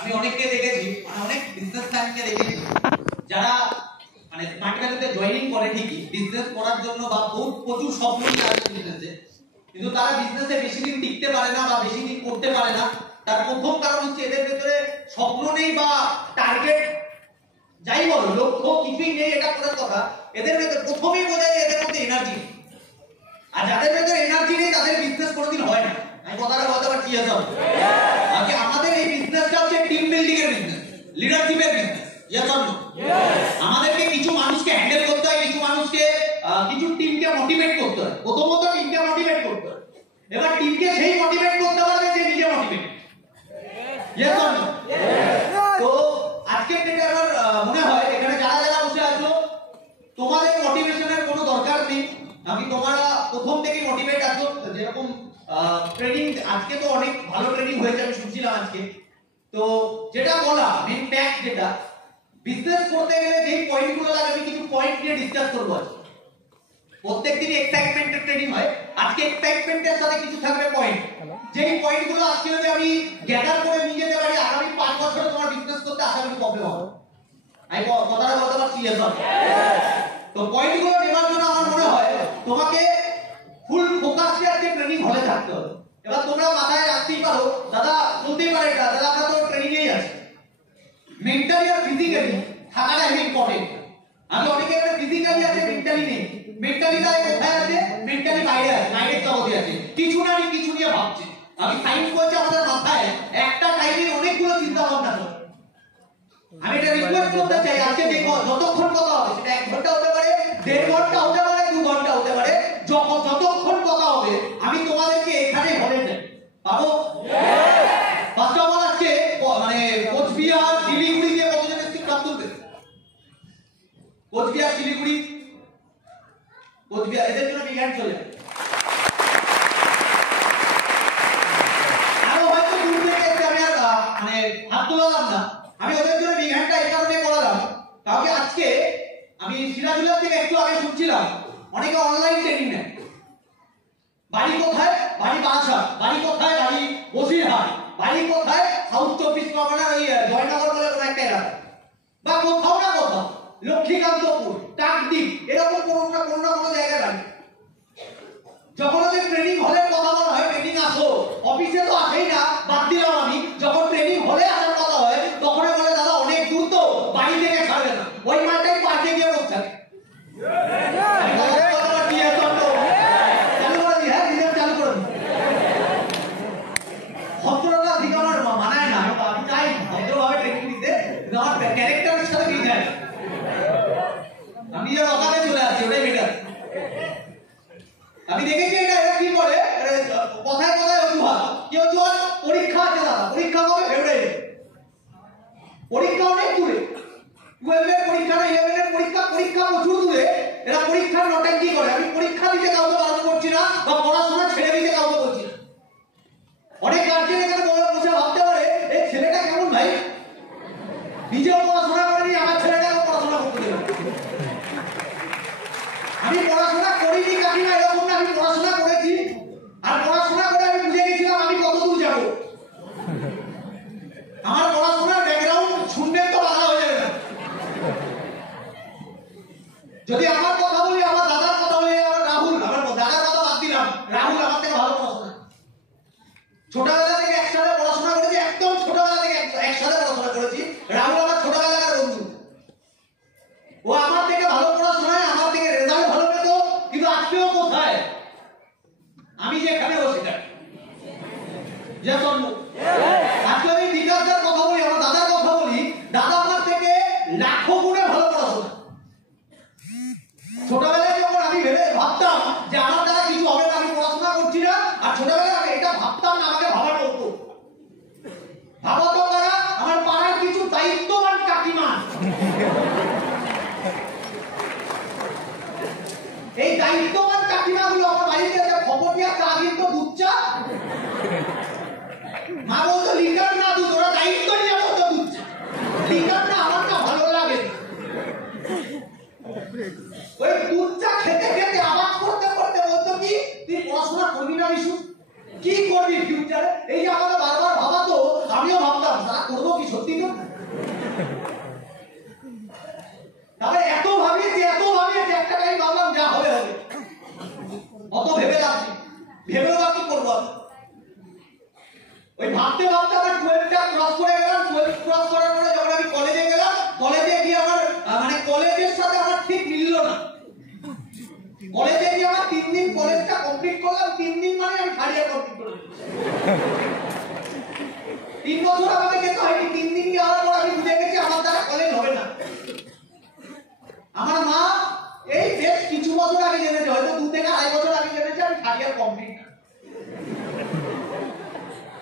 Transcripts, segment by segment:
আমি অনেককে দেখেছি, অনেক বিজনেসম্যানকে দেখেছি যারা মানে স্মার্ট ভ্যালুতে জয়েনিং করে ঠিকই বিজনেস করার জন্য বা প্রচুর স্বপ্ন নিয়ে আসে বিজনেসে, কিন্তু তারা বিজনেসে বেশি দিন টিকতে পারে না বা বেশি দিন করতে পারে না। তার প্রথম কারণ হচ্ছে এদের ভেতরে স্বপ্ন নেই বা টার্গেট যাই বলো লক্ষ্য কিছুই নেই। এটা করার কথা এদের ভেতরে প্রথমেই বোঝা যায় এদের মধ্যে এনার্জি, আর যাদের ভেতরে এনার্জি নেই তাদের বিজনেস কোনোদিন হয় না। আমি কথাটা বলতে পারছি আজকে আমাদের এই বিজনেসটা হচ্ছে টিম বিল্ডিং এর বিজনেস, লিডারশিপের বিজনেস। আমাদেরকে কিছু মানুষকে হ্যান্ডেল করতে হয়, কিছু মানুষকে কিছু টিমকে মোটিভেট করতে হয়। প্রথমত টিমকে মোটিভেট করতে হয়, এবার টিমকে সেই মোটিভেট করতে পারবে যে নিজে মোটিভেট। তো আজকের ডেটে আমার মনে হয় এখানে যারা যারা বসে আছো তোমাদের মোটিভেশনের কোনো দরকার নেই। আমি তোমরা প্রথম থেকে মোটিভেট আছো। যেরকম ট্রেনিং আজকে তো অনেক ভালো ট্রেনিং হয়েছে, আমি শুনছিলাম আজকে। তো যেটা বলা মেইন ফ্যাক্ট, যেটা বিজনেস করতে গেলে যেই পয়েন্টগুলো লাগে আমি কিছু পয়েন্ট নিয়ে ডিসকাস করব আজকে। প্রত্যেকদিনই এক্সাইটমেন্টের ট্রেনিং হয়, আজকে এক্সাইটমেন্টের সাথে কিছু থাকবে পয়েন্ট। যেই পয়েন্টগুলো আজকে যদি আমি গ্যাদার করে নিয়ে যেতে পারি আগামী 5 বছরে তোমার বিজনেস করতে আশা করি প্রবলেম হবে। আমি কথাটা বলতে পারছি তো পয়েন্টগুলো নেবার জন্য আমার মনে হয় তোমাকে ফুল ফোকাস দিয়ে আজকে ট্রেনিং হলে থাকতে হবে। এবার তোমরা মাথায় রাখতেই পারো, দাদা বলতেই পারে এটা, দাদা আমরা তো ট্রেনিং এই আছে। মেন্টালি আর ফিজিক্যালি থাকাটা ইম্পর্টেন্ট। আমি অনেকে এখানে ফিজিক্যালি আছে মেন্টালি নেই। মেন্টালি তাই কোথায় আছে? মেন্টালি বাইরে আছে, বাইরের জগতে আছে, কিছু না কিছু নিয়ে ভাবছে। আমি সায়েন্স বলছি আমাদের মাথায় একটা টাইমে অনেকগুলো চিন্তা ভাবনা চলে। আমি এটা রিকোয়েস্ট করতে চাই আজকে দেখো যতক্ষণ কথা হবে সেটা 1 ঘন্টা হতে পারে, 1.5 ঘন্টা হতে পারে, 2 ঘন্টা হতে পারে, যতক্ষণ কথা হবে আমি তোমাদেরকে এখানে হলে যাই পাবো। ফার্স্ট অফ অল আজকে মানে কোচবিহার শিলিগুড়ি দিয়ে কতজন এসেছে ক্লাস তুলতে? কোচবিহার শিলিগুড়ি কোচবিহার এদের জন্য বিগ হ্যান্ড চলে আরো হয়তো দূর থেকে এসে আমি আর মানে হাত তোলালাম না। আমি ওদের জন্য বিগ হ্যান্ডটা এই কারণে করালাম কারণ আজকে আমি সিরাজুল্লাহ থেকে একটু আগে শুনছিলাম অনেকে অনলাইন ট্রেনিং নেয়। বাড়ি কোথায়? বাড়ি বারাসাত। বাড়ি কোথায়? বাড়ি বসিরহাট। বাড়ি কোথায়? সাউথ 24 পরগনার ওই জয়নগর বলে কোনো একটা এলাকা, বা কোথাও না কোথাও লক্ষ্মীকান্তপুর, টাকদিক, এরকম কোনো জায়গায় বাড়ি। যখন ওদের ট্রেনিং হলে কথা বলা হয় ট্রেনিং আসো, অফিসে তো আসেই না, বাদ দিলাম আমি। যখন ট্রেনিং হলে আসার কথা হয় তখন বলে দাদা অনেক দূর তো বাড়ি থেকে ছাড়বে না, ওই মালটাই পার্কে গিয়ে বসে থাকে। আমি যে অকালে চলে আসছি ওটাই বেটার। আমি দেখেছি এটা এরা কি করে কথায় কথায় অজুহাত। কি অজুহাত? পরীক্ষা আছে দাদা, পরীক্ষা কবে? ফেব্রুয়ারি। পরীক্ষা অনেক দূরে, 12 এর পরীক্ষা না 11 এর পরীক্ষা, পরীক্ষা প্রচুর দূরে। এরা পরীক্ষার নটাঙ্কি করে। আমি পরীক্ষা দিতে কাউকে বারণ করছি না বা পড়াশোনা ছেড়ে দিতে কাউকে বলছি না। অনেক গার্জেন এখানে বসে ভাবতে পারে এই ছেলেটা কেমন ভাই, নিজেও পড়াশোনা করেনি আমার ছেলেটাকে পড়াশোনা করতে দেবে। আমি পড়াশোনা করিনি কাকিমা এরকম না, আমি পড়াশোনা করেছি। আর পড়াশোনা করে আমি বুঝে গেছিলাম আমি কত দূর যাব। আমার পড়াশোনার ব্যাকগ্রাউন্ড শুনলে তো বাধা হয়ে যাবে না। যদি আমার কথা বলি, আমার দাদার কথা বলি, আমার রাহুল, আমার দাদার কথা বাদ দিলাম, রাহুল আমার থেকে ভালো পড়াশোনা। ছোটবেলা থেকে একসাথে পড়াশোনা করেছি, একদম ছোটবেলা থেকে একসাথে পড়াশোনা করেছি। রাহুল আমার ছোটবেলাকার বন্ধু। ও আমার থেকে ভালো পড়াশোনায় আমার থেকে রেজাল্ট ভালো পেত, কিন্তু আজকেও কোথায়? আমি যেখানে ও সেখানে। আজকে আমি বিকাশদার কথা বলি, আমার দাদার কথা বলি, দাদা আমার থেকে লাখো গুণে ভালো পড়াশোনা। ছোটবেলায় যখন আমি ভাবতাম যে আমার দ্বারা কিছু হবে না, আমি পড়াশোনা করছি না, আর ছোটবেলায় আমি এটা ভাবতাম না, আমাকে ভাবানো হতো। ভাবতো তারা আমার পাড়ার কিছু দায়িত্ববান কাকিমা। এই দায়িত্ববান কাকিমা গুলো আমার বাড়িতে খবর নিয়ে চা দিত, দুধ চা। কি করবি ফিউচারে? এই যে আমাকে বারবার ভাবাতো, আমিও ভাবতাম তারা করবো কি সত্যি তো। তবে এত ভাবি যে একটা টাইম ভাবলাম যা হবে হবে, অত ভেবে লাভ নেই, ভেবেও বা কি করবো আমি। ওই ভাবতে ভাবতে আমার 12টা ক্রস করে গেলাম। 12 ক্রস করার পরে যখন আমি কলেজে গেলাম, কলেজে গিয়ে আমার মানে কলেজের সাথে আমার ঠিক মিললো না। কলেজে গিয়ে আমার 3 দিন কলেজটা কমপ্লিট করলাম, 3 দিন মানে আমি থার্ড ইয়ার কমপ্লিট করে দিলাম। 3 বছর আমাকে যেতে হয়নি, 3 দিন যাওয়ার পর আমি বুঝে গেছি আমার দ্বারা কলেজ হবে না। আমার মা এই বেশ কিছু বছর আগে জেনেছে, হয়তো 2 থেকে 2.5 বছর আগে জেনেছে আমি থার্ড ইয়ার কমপ্লিট না।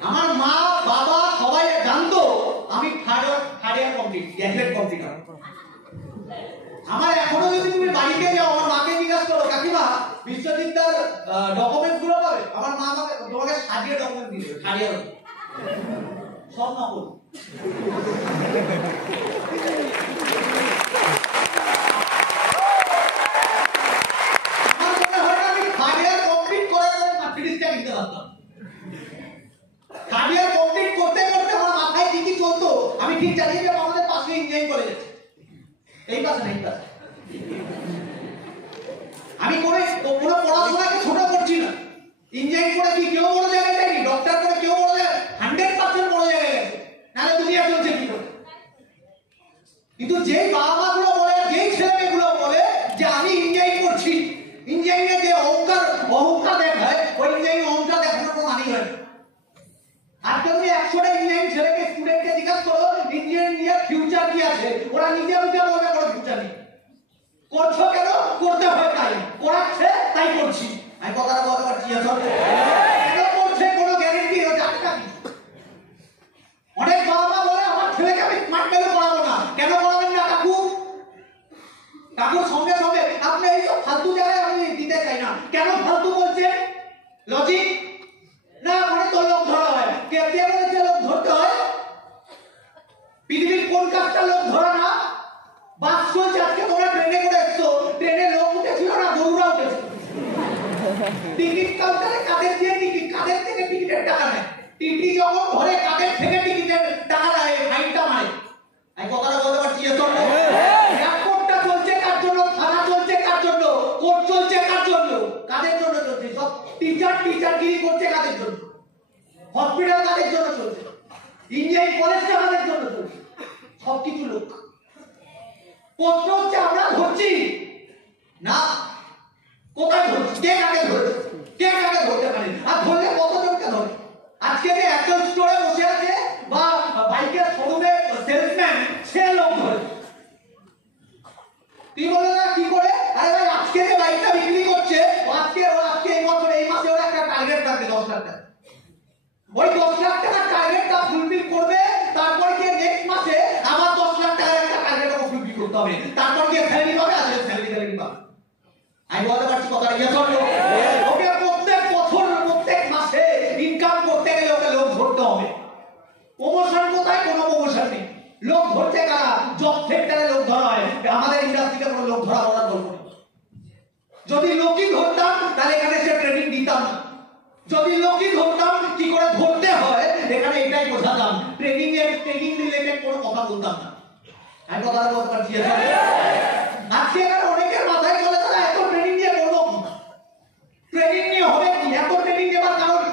আমার মা বাবা সবাই জানতো আমি third year complete, graduate complete. আমার এখনো যদি তুমি বাড়িতে যাও, আমার মাকে জিজ্ঞাসা করো কাকিমা বিশ্ববিদ্যালয়ের ডকুমেন্ট গুলো পাবে, আমার মা আমাকে তোমাকে সাজিয়ে ডকুমেন্ট দিবে, থার্ড ইয়ার সব নকল। আমার মনে হয় না আমি থার্ড ইয়ার কমপ্লিট করার পরে মার্সিডিজটা কিনতে পারতাম। থার্ড ইয়ার কমপ্লিট করতে করতে আমার মাথায় কি চলতো আমি ঠিক জানি যে আমাদের পাশে ইঞ্জিনিয়ারিং কলেজ আছে, এই পাশে না এই পাশে। আমি কোনো পড়াশোনাকে ছোট করছি না। ইঞ্জিনিয়ারিং করে কি কেউ বড় জায়গায় যায়নি, ডক্টর করে কেউ বড় জায়গায় 100% বড় জায়গায় গেছে, নাহলে দুনিয়া চলছে কি করে। কিন্তু যেই বাবা মা গুলো বলে, যেই ছেলে মেয়েগুলো বলে যে আমি ইঞ্জিনিয়ারিং করছি, ইঞ্জিনিয়ারিং এর যে অহংকার দেখায়, ওই ইঞ্জিনিয়ারিং অহংকার দেখানোর কোনো মানি হয় না। আর তুমি 100টা ইঞ্জিনিয়ারিং ছেলেকে স্টুডেন্টকে জিজ্ঞাসা করো ইঞ্জিনিয়ারিং নিয়ে ফিউচার কি আছে, ওরা নিজে বলবে কোনো ফিউচার নেই। করছো কেন? করতে হয় তাই, করাচ্ছে তাই করছি। আমি কথাটা বলতে পারছি কেন করছে কোনো গ্যারেন্টি জানি না। অনেক বাবা মা বলে আমার ছেলেকে আমি স্মার্ট ভ্যালু পড়াবো না, কেন পড়াবেন না কাকু? কাকুর সঙ্গে সঙ্গে আপনি এই সব ফালতু জায়গায় আমি দিতে চাই না। কেন ফালতু বলছে? লজিক না, মানে তো লোক ধরা হয়। কে বলেছে লোক ধরতে হয়? পৃথিবীর কোন কাজটা লোক ধরা না? বাস চলছে, আজকে তোমরা ট্রেনে করে এসছো, ট্রেনে লোক উঠেছিল না, গরুরা উঠেছিল। টিকিট কাউন্টারে কাদের দিয়ে টিকিট, কাদের থেকে টিকিটের টাকা নেয়, টিটি যখন ধরে কাদের থেকে টিকিটের টাকা নেয়, ফাইনটা মারে। আমি কথাটা বলতে পারছি এয়ারপোর্টটা চলছে কার জন্য, থানা চলছে কার জন্য, কোর্ট চলছে কার জন্য, কাদের জন্য চলছে? সব টিচারগিরি করছে কাদের জন্য? হসপিটাল কাদের জন্য চলছে? ইঞ্জিনিয়ারিং কলেজটা কাদের জন্য চলছে? সবকিছু লোক। প্রশ্ন হচ্ছে আমরা ধরছি না, কোথায় ধরছি, কে কাকে ধরেছে, কে কাকে ধরতে পারে, আর ধরলে কতজনকে ধরে? আজকে যে অ্যাপল স্টোরে বসে আছে বা বাইকের শোরুমে সেলসম্যান, সে লোক ধরে। তুই বলে না কি করে? আরে ভাই আজকে যে বাইকটা বিক্রি করছে, আজকে এই বছর এই মাসে ওরা একটা টার্গেট রাখবে 10 লাখ টাকা। ওই 10 লাখ টাকার টার্গেটটা ফুলফিল করবে, তারপর কি নেক্সট মাসে আবার 10 লাখ টাকার একটা টার্গেট ফুলফিল করতে হবে, তারপর কি স্যালারি পাবে, আসলে স্যালারি পাবে। আমি বলতে পারছি কথাটা কি আসলে? ওকে প্রত্যেক বছর প্রত্যেক মাসে ইনকাম করতে গেলে ওকে লোক ধরতে হবে। প্রমোশন কোথায়? কোনো প্রমোশন নেই। লোক ধরতে কারা? জব সেক্টরে লোক ধরা হয়, আমাদের ইন্ডাস্ট্রিতে কোনো লোক ধরা বলার গল্প নেই। যদি লোকই ধরতাম তাহলে এখানে সে ট্রেনিং দিতাম না। যদি লোকই ধরতাম কি করে ধরতে হয় এখানে এটাই বোঝাতাম, ট্রেনিং রিলেটেড কোনো কথা বলতাম না। আমি কথা বলতে পারছি আজকে এখানে অনেকের মাথায় চলে তারা এত ট্রেনিং নিয়ে করবো কি, ট্রেনিং নিয়ে হবে কি, এত ট্রেনিং নেবার কারণ কি?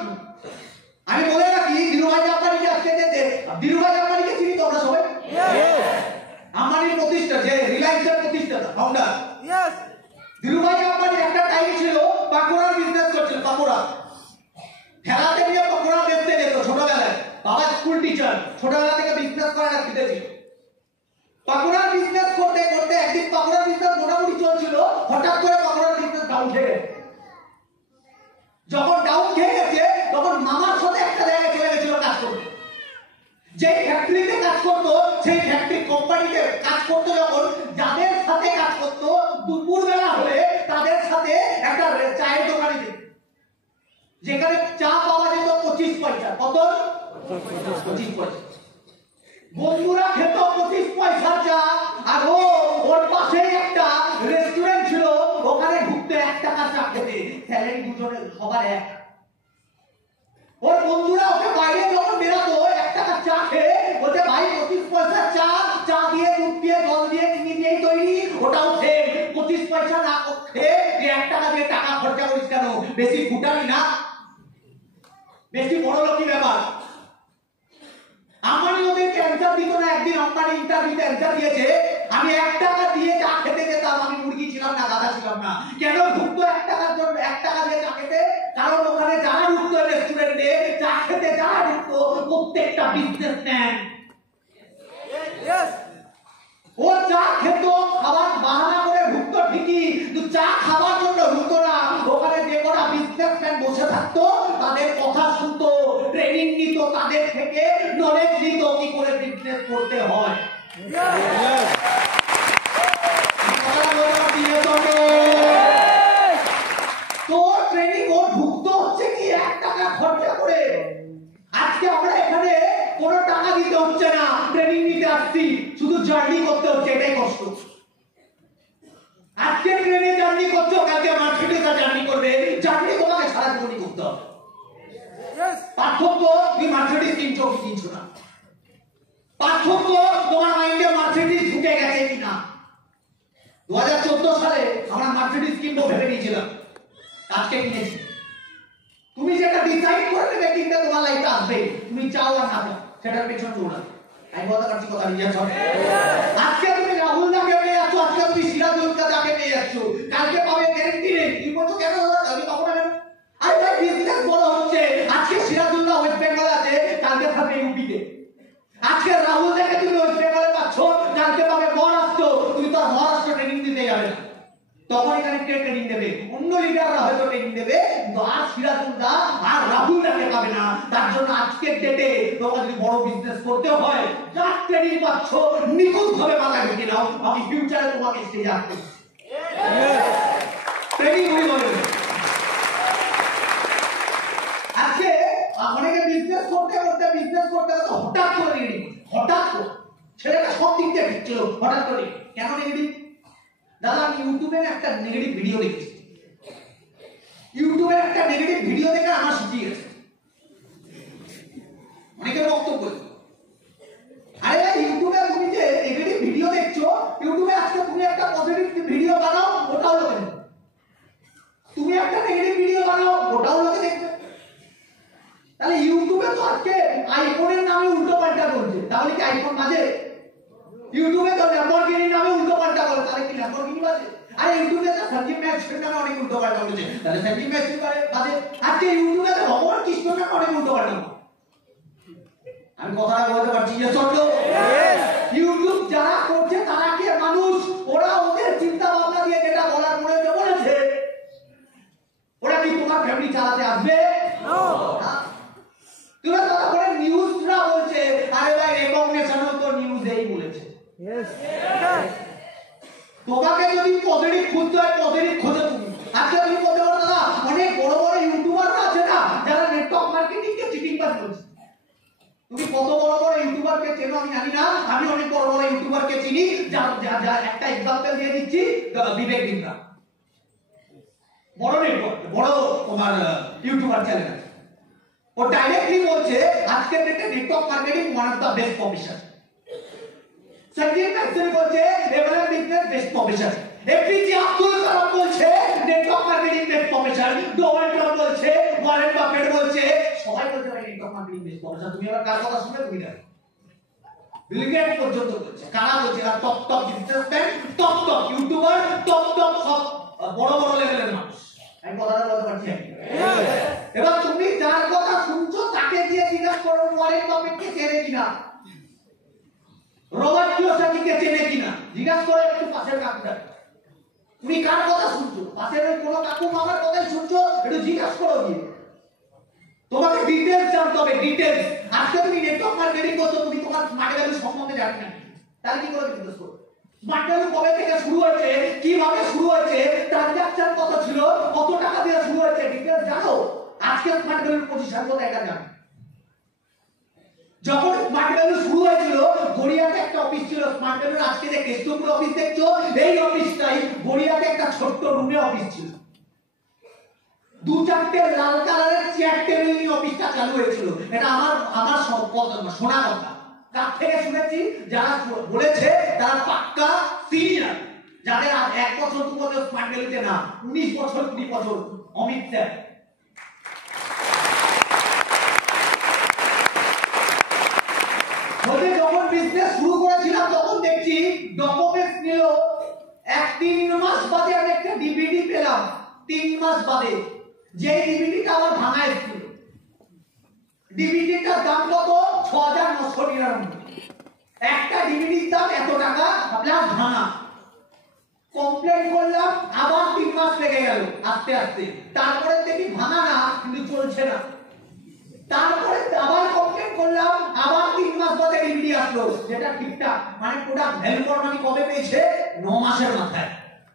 আমি বলে রাখি ধীরুভাই আম্বানিকে আজকে যেতে, ধীরুভাই আম্বানিকে চিনি তো আমরা সবাই, আম্বানির প্রতিষ্ঠা, যে রিলায়েন্সের প্রতিষ্ঠাতা ফাউন্ডার। ধীরুভাই আম্বানির একটা টাইম ছিল পাকোড়ার বিজনেস করছিল, পাকোড়া খেলাতে নিয়ে পাকোড়া বেচতে যেত ছোটবেলায়। বাবা স্কুল টিচার, ছোটবেলা থেকে বিজনেস করার শিখেছিল। পাকোড়ার বিজনেস করতে করতে একদিন পাকোড়ার বিজনেস মোটামুটি চলছিল, হঠাৎ করে পাকোড়ার বিজনেস ডাউন খেয়ে গেছে। যখন ডাউন খেয়ে গেছে তখন মামার সাথে একটা জায়গায় চলে গেছিল কাজ করতে। যে ফ্যাক্টরিতে কাজ করতো, সেই ফ্যাক্টরি কোম্পানিতে কাজ করতো, যখন যাদের সাথে কাজ করতো দুপুর বেলা হলে তাদের সাথে একটা চায়ের দোকানে যেত, যেখানে চা পাওয়া যেত 25 পয়সা। কত? 25 পয়সা। বন্ধুরা খেত 25 পয়সা চা, আর ওর পাশে একটা রেস্টুরেন্ট ছিল, ওখানে ঢুকতে 1 টাকা চা খেতে, স্যালারি দুজনের সবার এক। ফুটানি না, বেশি বড় লোকই ব্যাপার। আম্বানি ওদেরকে অ্যান্সার দিত না। একদিন আম্বানি ইন্টারভিউতে অ্যান্সার দিয়েছে, আমি 1 টাকা দিয়ে চা খেতে যেতাম, আমি মুরগি ছিলাম না, গাধা ছিলাম না। কেন ঢুকতো 1 টাকার জন্য? 1 টাকা দিয়ে চা খেতে? কারণ ওখানে যারা ঢুকতো রেস্টুরেন্টে চা খেতে, যারা ঢুকতো প্রত্যেকটা বিজনেসম্যান। ও চা খেত, খাবার বাহানা করে ঢুকতো ঠিকই, কিন্তু চা খাবার জন্য ঢুকতো না। ওখানে যে কটা বিজনেসম্যান বসে থাকতো তাদের কথা শুনতো, ট্রেনিং নিত, তাদের থেকে নলেজ নিত কি করে বিজনেস করতে হয়। তো ট্রেনিং ও ঢুকতো হচ্ছে কি 1 টাকা খরচা করে। আজকে আমরা এখানে কোনো টাকা দিতে হচ্ছে না, ট্রেনিং নিতে আসছি, শুধু জার্নি করতে হচ্ছে, এটাই কষ্ট। আজকে ট্রেনে জার্নি করছো, কালকে মার্কেটিংয়ে জার্নি করবে, জার্নি তোমাকে সারা জীবনই করতে হবে। পার্থক্য তুমি মার্কেটিং কিনছো কি কিনছো না, পার্থক্য তোমার মাইন্ডে মার্কেটিং ঢুকে গেছে কিনা। 2014 সালে আমরা মার্কেটিং কিনবো ভেবে নিয়েছিলাম, আজকে কিনেছি। তুমি যেটা ডিসাইড করে নেবে কিনতে, তোমার লাইফে আসবে, তুমি চাও আর না চাও সেটার পেছনে চলো না। আমি বলতে পারছি কথা রিজার্ভ হবে। আজকে তুমি রাহুল দাকে পেয়ে যাচ্ছ, আজকে তুমি সিরাজুল দাকে পেয়ে যাচ্ছ, কালকে পাবে গ্যারান্টি নেই। তুমি বলছো কেন দাদা, আমি পাবো না কেন? আরে ভাই বিজনেস বড় হচ্ছে, আজকে সিরাজুল্লাহ ওয়েস্ট বেঙ্গলে আছে, কালকে থাকবে ইউপিতে। আজকে রাহুল দাকে তুমি ওয়েস্ট বেঙ্গলে পাচ্ছ, কালকে পাবে মহারাষ্ট্র, তুমি তো আর মহারাষ্ট্র ট্রেনিং দিতে যাবে না, তখন এখানে ট্রেনিং দেবে অন্য লিডাররা, হয়তো ট্রেনিং দেবে, কিন্তু আর সিরাজুল্লাহ আর রাহুল দাকে পাবে না। তার জন্য আজকের ডেটে তোমাকে যদি বড় বিজনেস করতে হয়, যার ট্রেনিং পাচ্ছ নিখুঁত ভাবে মাথায় ঢুকে নাও, আমি ফিউচারে তোমাকে স্টেজে আসতে ট্রেনিং হয়ে যাবে। আজকে অনেকে বিজনেস করতে করতে হঠাৎ করে নেগেটিভ, হঠাৎ করে ছেলেটা সব দিক দিয়ে ঠিক ছিল, হঠাৎ করে কেন নেগেটিভ? দাদা আমি ইউটিউবে একটা নেগেটিভ ভিডিও দেখছি, ইউটিউবে একটা নেগেটিভ ভিডিও দেখে আমার শিখিয়ে গেছে। অনেকে বক্তব্য, আরে ভাই ইউটিউবে তুমি যে নেগেটিভ ভিডিও দেখছো, ইউটিউবে আজকে তুমি একটা পজিটিভ ভিডিও বানাও, ওটাও লোকে দেখবে। তুমি একটা নেগেটিভ ভিডিও বানাও, ওটাও লোকে দেখবে। তাহলে ইউটিউবে তো আজকে আইফোনের নামে উল্টো পাল্টা করছে, তাহলে কি আইফোন বাজে? ইউটিউবে তো ল্যাম্বরগিনি নামে উল্টো পাল্টা করে, তাহলে কি ল্যাম্বরগিনি বাজে? আরে ইউটিউবে তো সঞ্জীব ম্যাক্সওয়েল নামে অনেক উল্টো পাল্টা করেছে, তাহলে সঞ্জীব ম্যাক্সওয়েল বাজে? আজকে ইউটিউবে তো ভগবান কৃষ্ণ নামে অনেক উল্টো পাল্টা। আমি কথাটা বলতে পারছি যে চন্দ্র, ইউটিউব যারা করছে তারা কি মানুষ? ওরা ওদের চিন্তা ভাবনা দিয়ে যেটা বলার মনে বলেছে, ওরা কি তোমার ফ্যামিলি চালাতে আসবে? তোরা তারা করে নিউজরা বলছে, আরে ভাই রেকগনিশনও তো নিউজ এই বলেছে। তোমাকে যদি পজিটিভ খুঁজতে হয়, পজিটিভ খোঁজো তুমি। আজকে তুমি বলতে পারো দাদা অনেক বড় বড় ইউটিউবাররা আছে না, যারা নেটওয়ার্ক মার্কেটিং কে চিটিং বাজ করছে। তুমি কত বড় বড় ইউটিউবারকে চেনো আমি জানি না, আমি অনেক বড় বড় ইউটিউবারকে চিনি। যা একটা এক্সাম্পল দিয়ে দিচ্ছি, বিবেক বিন্দ্রা, বড় নেটওয়ার্ক, বড় তোমার ইউটিউবার চ্যানেল আছে। ও ডাইরেক্টলি বলছে আজকের ডেটে network marketing one of the best profession. Sanjeev Maxwell বলছে রেভেলার business best profession. APJ Abdul Kalam বলছে network marketing best profession. Donald Trump বলছে, ওয়ারেন বাফেট বলছে, সবাই বলছে ভাই নেটওয়ার্ক মার্কেটিং বেস্ট প্রফেশন। তুমি আবার কার কথা শুনবে? তুমি না, বিল গেটস পর্যন্ত বলছে। কারা বলছে? আর top top businessman, top top YouTuber, top top সব বড় বড় লেভেলের মানুষ। আমি কথাটা বলতে পারছি। এবার তুমি যার কথা শুনছো তাকে দিয়ে জিজ্ঞাসা করো ওয়ারেন বাফেটকে চেনে কিনা, রবার্ট কিওসাকিকে চেনে কিনা, জিজ্ঞাসা করে একটু পাশের কাকুটা। তুমি কার কথা শুনছো? পাশের ওই কোনো কাকু মামার কথাই শুনছো? একটু জিজ্ঞাসা করো গিয়ে। তোমাকে ডিটেইলস জানতে হবে, ডিটেইলস। আজকে তুমি নেটওয়ার্ক মার্কেটিং করছো, তুমি তোমার স্মার্ট ভ্যালু সম্বন্ধে জানো না, তাহলে কি করে বিজনেস করবে? স্মার্ট ভ্যালু কবে থেকে শুরু হয়েছে, কিভাবে শুরু হয়েছে, ট্রানজাকশন কত ছিল, কত টাকা দিয়ে শুরু হয়েছে, ডিটেইলস জানো? আজকে স্মার্ট ভ্যালুর পজিশন কত এটা জানো? যখন স্মার্ট ভ্যালু শুরু হয়েছিল, গড়িয়াতে একটা অফিস ছিল স্মার্ট ভ্যালুর। আজকে যে কেষ্টপুর অফিস দেখছো, এই অফিসটাই গড়িয়াতে একটা ছোট্ট রুমে অফিস ছিল। 2-4টে লাল কালারের চেয়ার টেবিল নিয়ে অফিসটা চালু হয়েছিল। এটা আমার শোনা কথা। কার থেকে শুনেছি? যারা বলেছে তারা পাক্কা সিনিয়র, যাদের 1 বছর 2 বছর স্মার্ট ভ্যালুতে না, 19 বছর 20 বছর। অমিত স্যার মাস বাদে যে ডিভিডিটা আমার ভাঙা এসেছিল, ডিভিডিটার দাম কত? ৬,৯৯৯। একটা ডিভিডির দাম এত টাকা, প্লাস ভাঙা। কমপ্লেন করলাম, আবার 3 মাস লেগে গেল আস্তে আস্তে। তারপরে দেখি ভাঙা না, কিন্তু চলছে না। তারপরে আবার কমপ্লেন করলাম, আবার 3 মাস বাদে ডিভিডি আসলো, যেটা ঠিকঠাক। মানে প্রোডাক্ট ভ্যালু ফর মানি কবে পেয়েছে? 9 মাসের মাথায়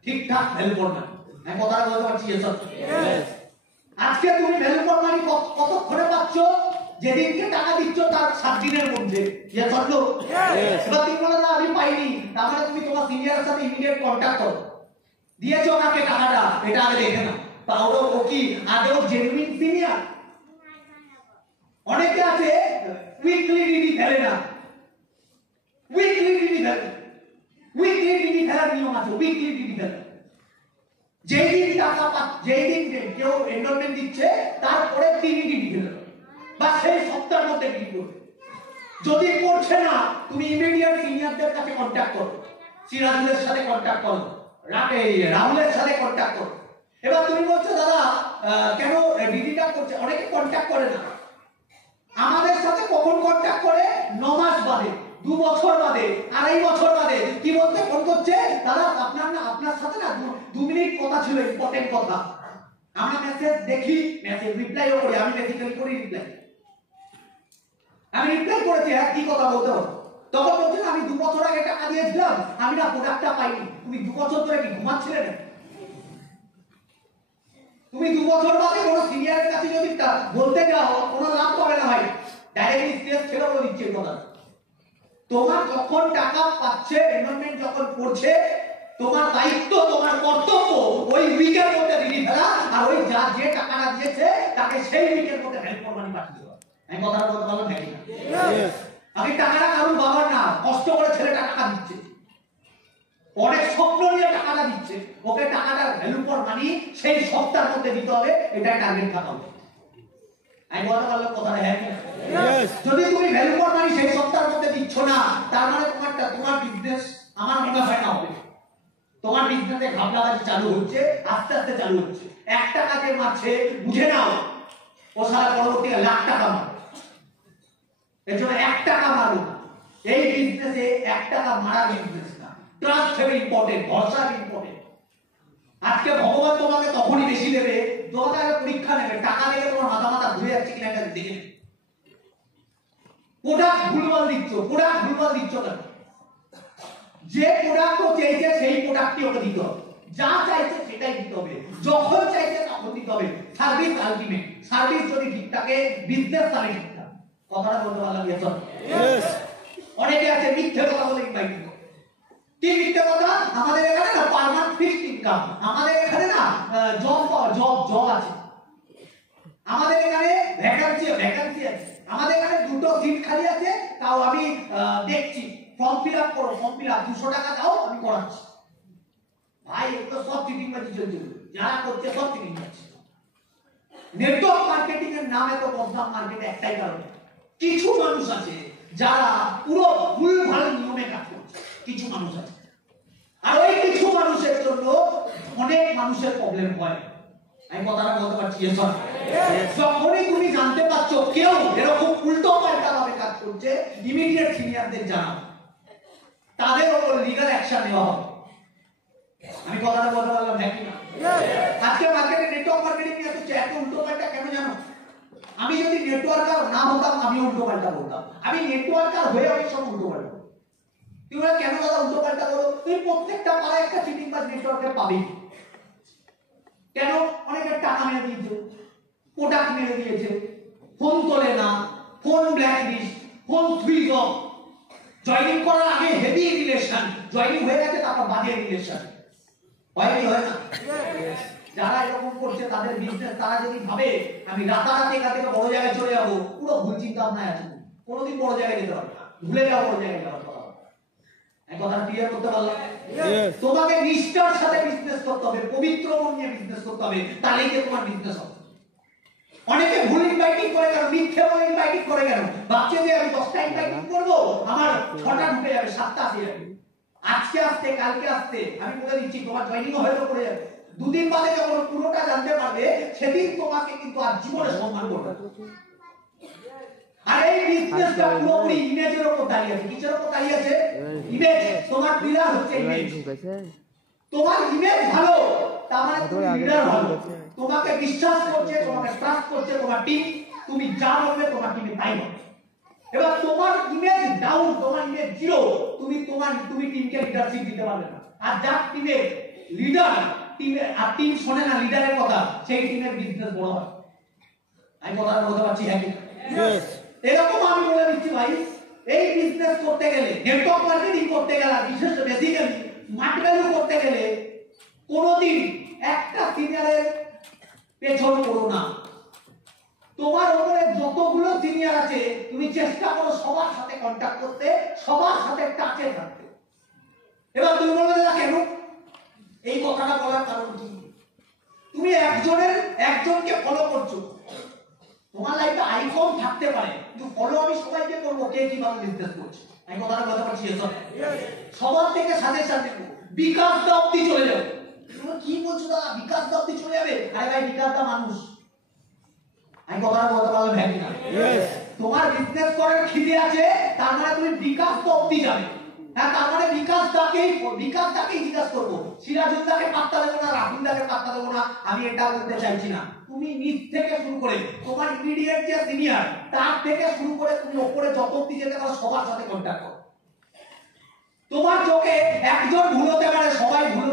ঠিকঠাক ভ্যালু ফর মানি। আমি কথাটা বলতে পারছি? আজকে তুমি ভ্যালু ফর মানি কতক্ষণে পাচ্ছ? যেদিনকে টাকা দিচ্ছ তার 7 দিনের মধ্যে। এবার তুমি বলো না আমি পাইনি, তাহলে তুমি তোমার সিনিয়রের সাথে ইমিডিয়েট কন্ট্যাক্ট করো। দিয়েছো কাকে টাকাটা, এটা আগে দেখে নাও। তাহলে ও কি আগেও জেনুইন সিনিয়র? অনেকে আছে উইকলি ডিডি ফেলে না। উইকলি ডিডি ফেলে, উইকলি ডিডি ফেলার নিয়ম আছে। উইকলি ডিডি ফেলে যেই দিন টাকা যেই দিন কেউ এনরোলমেন্ট দিচ্ছে তারপরে 3 ডিডি ফেলে বা সেই সপ্তাহের মধ্যে ডিডি করবে। যদি করছে না, তুমি ইমিডিয়েট সিনিয়রদের কাছে কন্ট্যাক্ট করো, সিরাজুলের সাথে কন্ট্যাক্ট করো, রাহুলের সাথে কন্ট্যাক্ট করো। এবার তুমি বলছো দাদা কেন ডিডিটা করছে? অনেকে কন্ট্যাক্ট করে না। আমাদের সাথে কখন কন্ট্যাক্ট করে? 9 মাস বাদে, 2 বছর বাদে, 2.5 বছর বাদে। কি বলতে ফোন করছে? দাদা আপনার সাথে না 2 মিনিট কথা ছিল, ইম্পর্টেন্ট কথা। আমরা মেসেজ দেখি, মেসেজ রিপ্লাইও করি। আমি বেসিক্যালি করি রিপ্লাই। আমি রিপ্লাই করেছি, হ্যাঁ কি কথা বলতে হবে? তখন বলছে আমি 2 বছর আগে টাকা দিয়েছিলাম, আমি না প্রোডাক্টটা পাইনি। তুমি 2 বছর ধরে কি ঘুমাচ্ছিলে না? তুমি 2 বছর বাদে কোনো সিনিয়রের কাছে যদি বলতে যাও, কোনো লাভ হবে না ভাই। ডাইরেক্টলি স্ট্রেস ছেড়ে বলে দিচ্ছে কথা। তোমার যখন টাকা পাচ্ছে, এনরোলমেন্ট যখন করছে, তোমার দায়িত্ব, তোমার কর্তব্য ওই উইকের মধ্যে ডিডি ফেলা, আর ওই যে টাকাটা দিয়েছে তাকে সেই উইকের মধ্যে হেল্প ফর মানি পাঠিয়ে দেওয়া। আমি কথাটা বলতে পারলাম নাকি না? আমি টাকাটা কারণ বাবার না, কষ্ট করে ছেলেটা টাকা দিচ্ছে, অনেক স্বপ্ন নিয়ে টাকাটা দিচ্ছে, ওকে টাকাটার ভ্যালু ফর মানি সেই সপ্তাহের মধ্যে দিতে হবে। এটাই টার্গেট থাকা উচিত। আমি বলতে পারলাম কথাটা? হ্যাঁ। যদি তুমি ভ্যালু ফর মানি সেই সপ্তাহের মধ্যে দিচ্ছ না, তার মানে তোমার বিজনেস আমার মনে হয় না হবে। তোমার বিজনেসে ঘাবলাবাজি চালু হচ্ছে, আস্তে আস্তে চালু হচ্ছে। 1 টাকা যে মারছে বুঝে নাও, ও সারা পরবর্তীতে লাখ টাকা মারবে। এর জন্য 1 টাকা মারো না। এই বিজনেসে 1 টাকা মারা বিজনেস না। ট্রাস্ট ভেরি ইম্পর্টেন্ট, ভরসা ইম্পর্টেন্ট। আজকে ভগবান তোমাকে তখনই বেশি দেবে, তোমাকে আগে পরীক্ষা নেবে। টাকা দিলে তোমার মাথা ঘুরে যাচ্ছে কিনা এটা দেখে। প্রোডাক্ট ভুলভাল দিচ্ছ কেন? যে প্রোডাক্ট ও চাইছে সেই প্রোডাক্টই ওকে দিতে হবে। যা চাইছে সেটাই দিতে হবে, যখন চাইছে তখন দিতে হবে। Service ultimate. সার্ভিস যদি ঠিক থাকে, বিজনেস তাহলে ঠিক থাকে। কথাটা বলতে পারলাম? অনেকে আছে মিথ্যে কথা বলে ইনভাইট করে। কি মিথ্যে কথা? আমাদের এখানে না পার্মানেন্ট ফিক্সড ইনকাম, আমাদের এখানে না জব আছে, আমাদের এখানে ভ্যাকান্সি আছে, আমাদের এখানে 2টো সিট খালি আছে, তাও আমি দেখছি, ফর্ম ফিল আপ করো, ফর্ম ফিল আপ 200 টাকা দাও, আমি করাচ্ছি। ভাই এগুলো সব চিটিংবাজি চলছে, যারা করছে সব চিটিংবাজি। নেটওয়ার্ক মার্কেটিং এর নামে তো বদনাম মার্কেটে একটাই কারণ, কিছু মানুষ আছে যারা পুরো ভুলভাল নিয়মে কাজ করছে। কিছু মানুষ আছে, আর ওই কিছু মানুষের জন্য অনেক মানুষের প্রবলেম হয়। আমি কথাটা বলতে পারছি? যখনই তুমি জানতে পারছো কেউ এরকম উল্টো পাল্টা ভাবে কাজ করছে, ইমিডিয়েট সিনিয়রদের জানাও, তাদের উপর লিগ্যাল অ্যাকশন নেওয়া হবে। আমি কথাটা বলতে পারলাম নাকি না? আজকে মার্কেটে নেটওয়ার্ক মার্কেটিং নিয়ে এত উল্টো পাল্টা কেন জানো? আমি যদি নেটওয়ার্কার না হতাম, আমি উল্টো পাল্টা বলতাম। আমি নেটওয়ার্কার হয়ে অনেক সময় উল্টো পাল্টা। তোমরা কেন দাদা উল্টো পাল্টা বলো? তুমি প্রত্যেকটা পাড়ায় একটা চিটিংবাজ নেটওয়ার্কে পাবেই। কেন? অনেকের টাকা মেরে দিয়েছে, প্রোডাক্ট মেরে দিয়েছে, ফোন তোলে না, phone blacklist, phone switch off. Joining করার আগে হেভি রিলেশন, জয়েনিং হয়ে গেছে তারপর বাজে রিলেশন। হয় কি হয় না? যারা এরকম করছে তাদের বিজনেস, তারা যদি ভাবে আমি রাতারাতি এখান থেকে বড় জায়গায় চলে যাবো, পুরো ভুল চিন্তা ভাবনায় আছে। কোনোদিন বড় জায়গায় যেতে পারবে না, ভুলে যাও বড় জায়গায় যাওয়ার কথা। কথা ক্লিয়ার করতে পারলাম? তোমাকে নিষ্ঠার সাথে বিজনেস করতে হবে, পবিত্র মন নিয়ে বিজনেস করতে হবে, তাহলেই যে তোমার বিজনেস হবে। অনেকে ভুল ইনভাইটিং করে গেল, মিথ্যে বলে ইনভাইটিং করে গেল, ভাবছে যে আমি 10টা ইনভাইটিং করবো, আমার 6টা ঢুকে যাবে, 7টা আসে যাবে। আজকে আসতে কালকে আসতে আমি বলে দিচ্ছি তোমার জয়েনিং হয়তো করে যাবে। দুদিন বাদে যখন পুরোটা জানতে পারবে সেদিন তোমাকে কিন্তু আর জীবনে সম্মান করবে। আর এই বিজনেসটা পুরোপুরি ইমেজের উপর দাঁড়িয়ে আছে। কিসের উপর দাঁড়িয়ে আছে? ইমেজ। তোমার পিলার হচ্ছে ইমেজ। তোমার ইমেজ ভালো, তার মানে তুমি লিডার ভালো। তোমাকে বিশ্বাস করছে, তোমাকে ট্রাস্ট করছে তোমার টিম। তুমি যা বলবে তোমার টিমে তাই হবে। এবার তোমার ইমেজ ডাউন, তোমার ইমেজ জিরো, তুমি টিমকে লিডারশিপ দিতে পারবে না। আর যার টিমে লিডার, টিম শোনে না লিডারের কথা, সেই টিমের বিজনেস বড় হয়। আমি কথা বলতে পারছি? হ্যাঁ কি? এরকম আমি বলে দিচ্ছি ভাই, এই বিজনেস করতে গেলে, নেটওয়ার্ক মার্কেটিং করতে গেলে, বিশেষ বেসিক্যালি মার্কেট ভ্যালু করতে গেলে কোনোদিন একটা সিনিয়রের পেছন করো না। তোমার উপরে যতগুলো সিনিয়র আছে তুমি চেষ্টা করো সবার সাথে কন্টাক্ট করতে, সবার সাথে টাচে থাকতে। এবার তুমি বলবে না কেন? এই কথাটা বলার কারণ কি? তুমি একজনকে ফলো করছো। তোমার লাইফে আইকন থাকতে পারে, কিন্তু ফলো আমি সবাইকে করব কে কিভাবে বিজনেস করছে। আমি কথাটা বলতে পারছি? সবার থেকে সাজেশন নেব, বিকাশ দা অবধি চলে যাবে। তুমি কি বলছো দাদা, বিকাশ দা অবধি চলে যাবে? আরে ভাই, বিকাশ দা মানুষ। আমি কথাটা বলতে পারলাম হ্যাঁ কিনা? তোমার বিজনেস করার খিদে আছে, তার মানে তুমি বিকাশ দা অবধি যাবে। হ্যাঁ, তার মানে বিকাশ দাকেই জিজ্ঞাসা করবো। সিরাজুদ্দাকে পাত্তা দেবো না, রাহুলদাকে পাত্তা দেবো না, আমি এটা বলতে চাইছি না। তুমি নিচ থেকে শুরু করে তোমার ইমিডিয়েট যে সিনিয়র, তার থেকে শুরু করে তুমি উপরে যত অবধি যেতে পারো সবার সাথে কন্টাক্ট করো। তোমার চোখে একজন ভুল হতে পারে, সবাই ভুল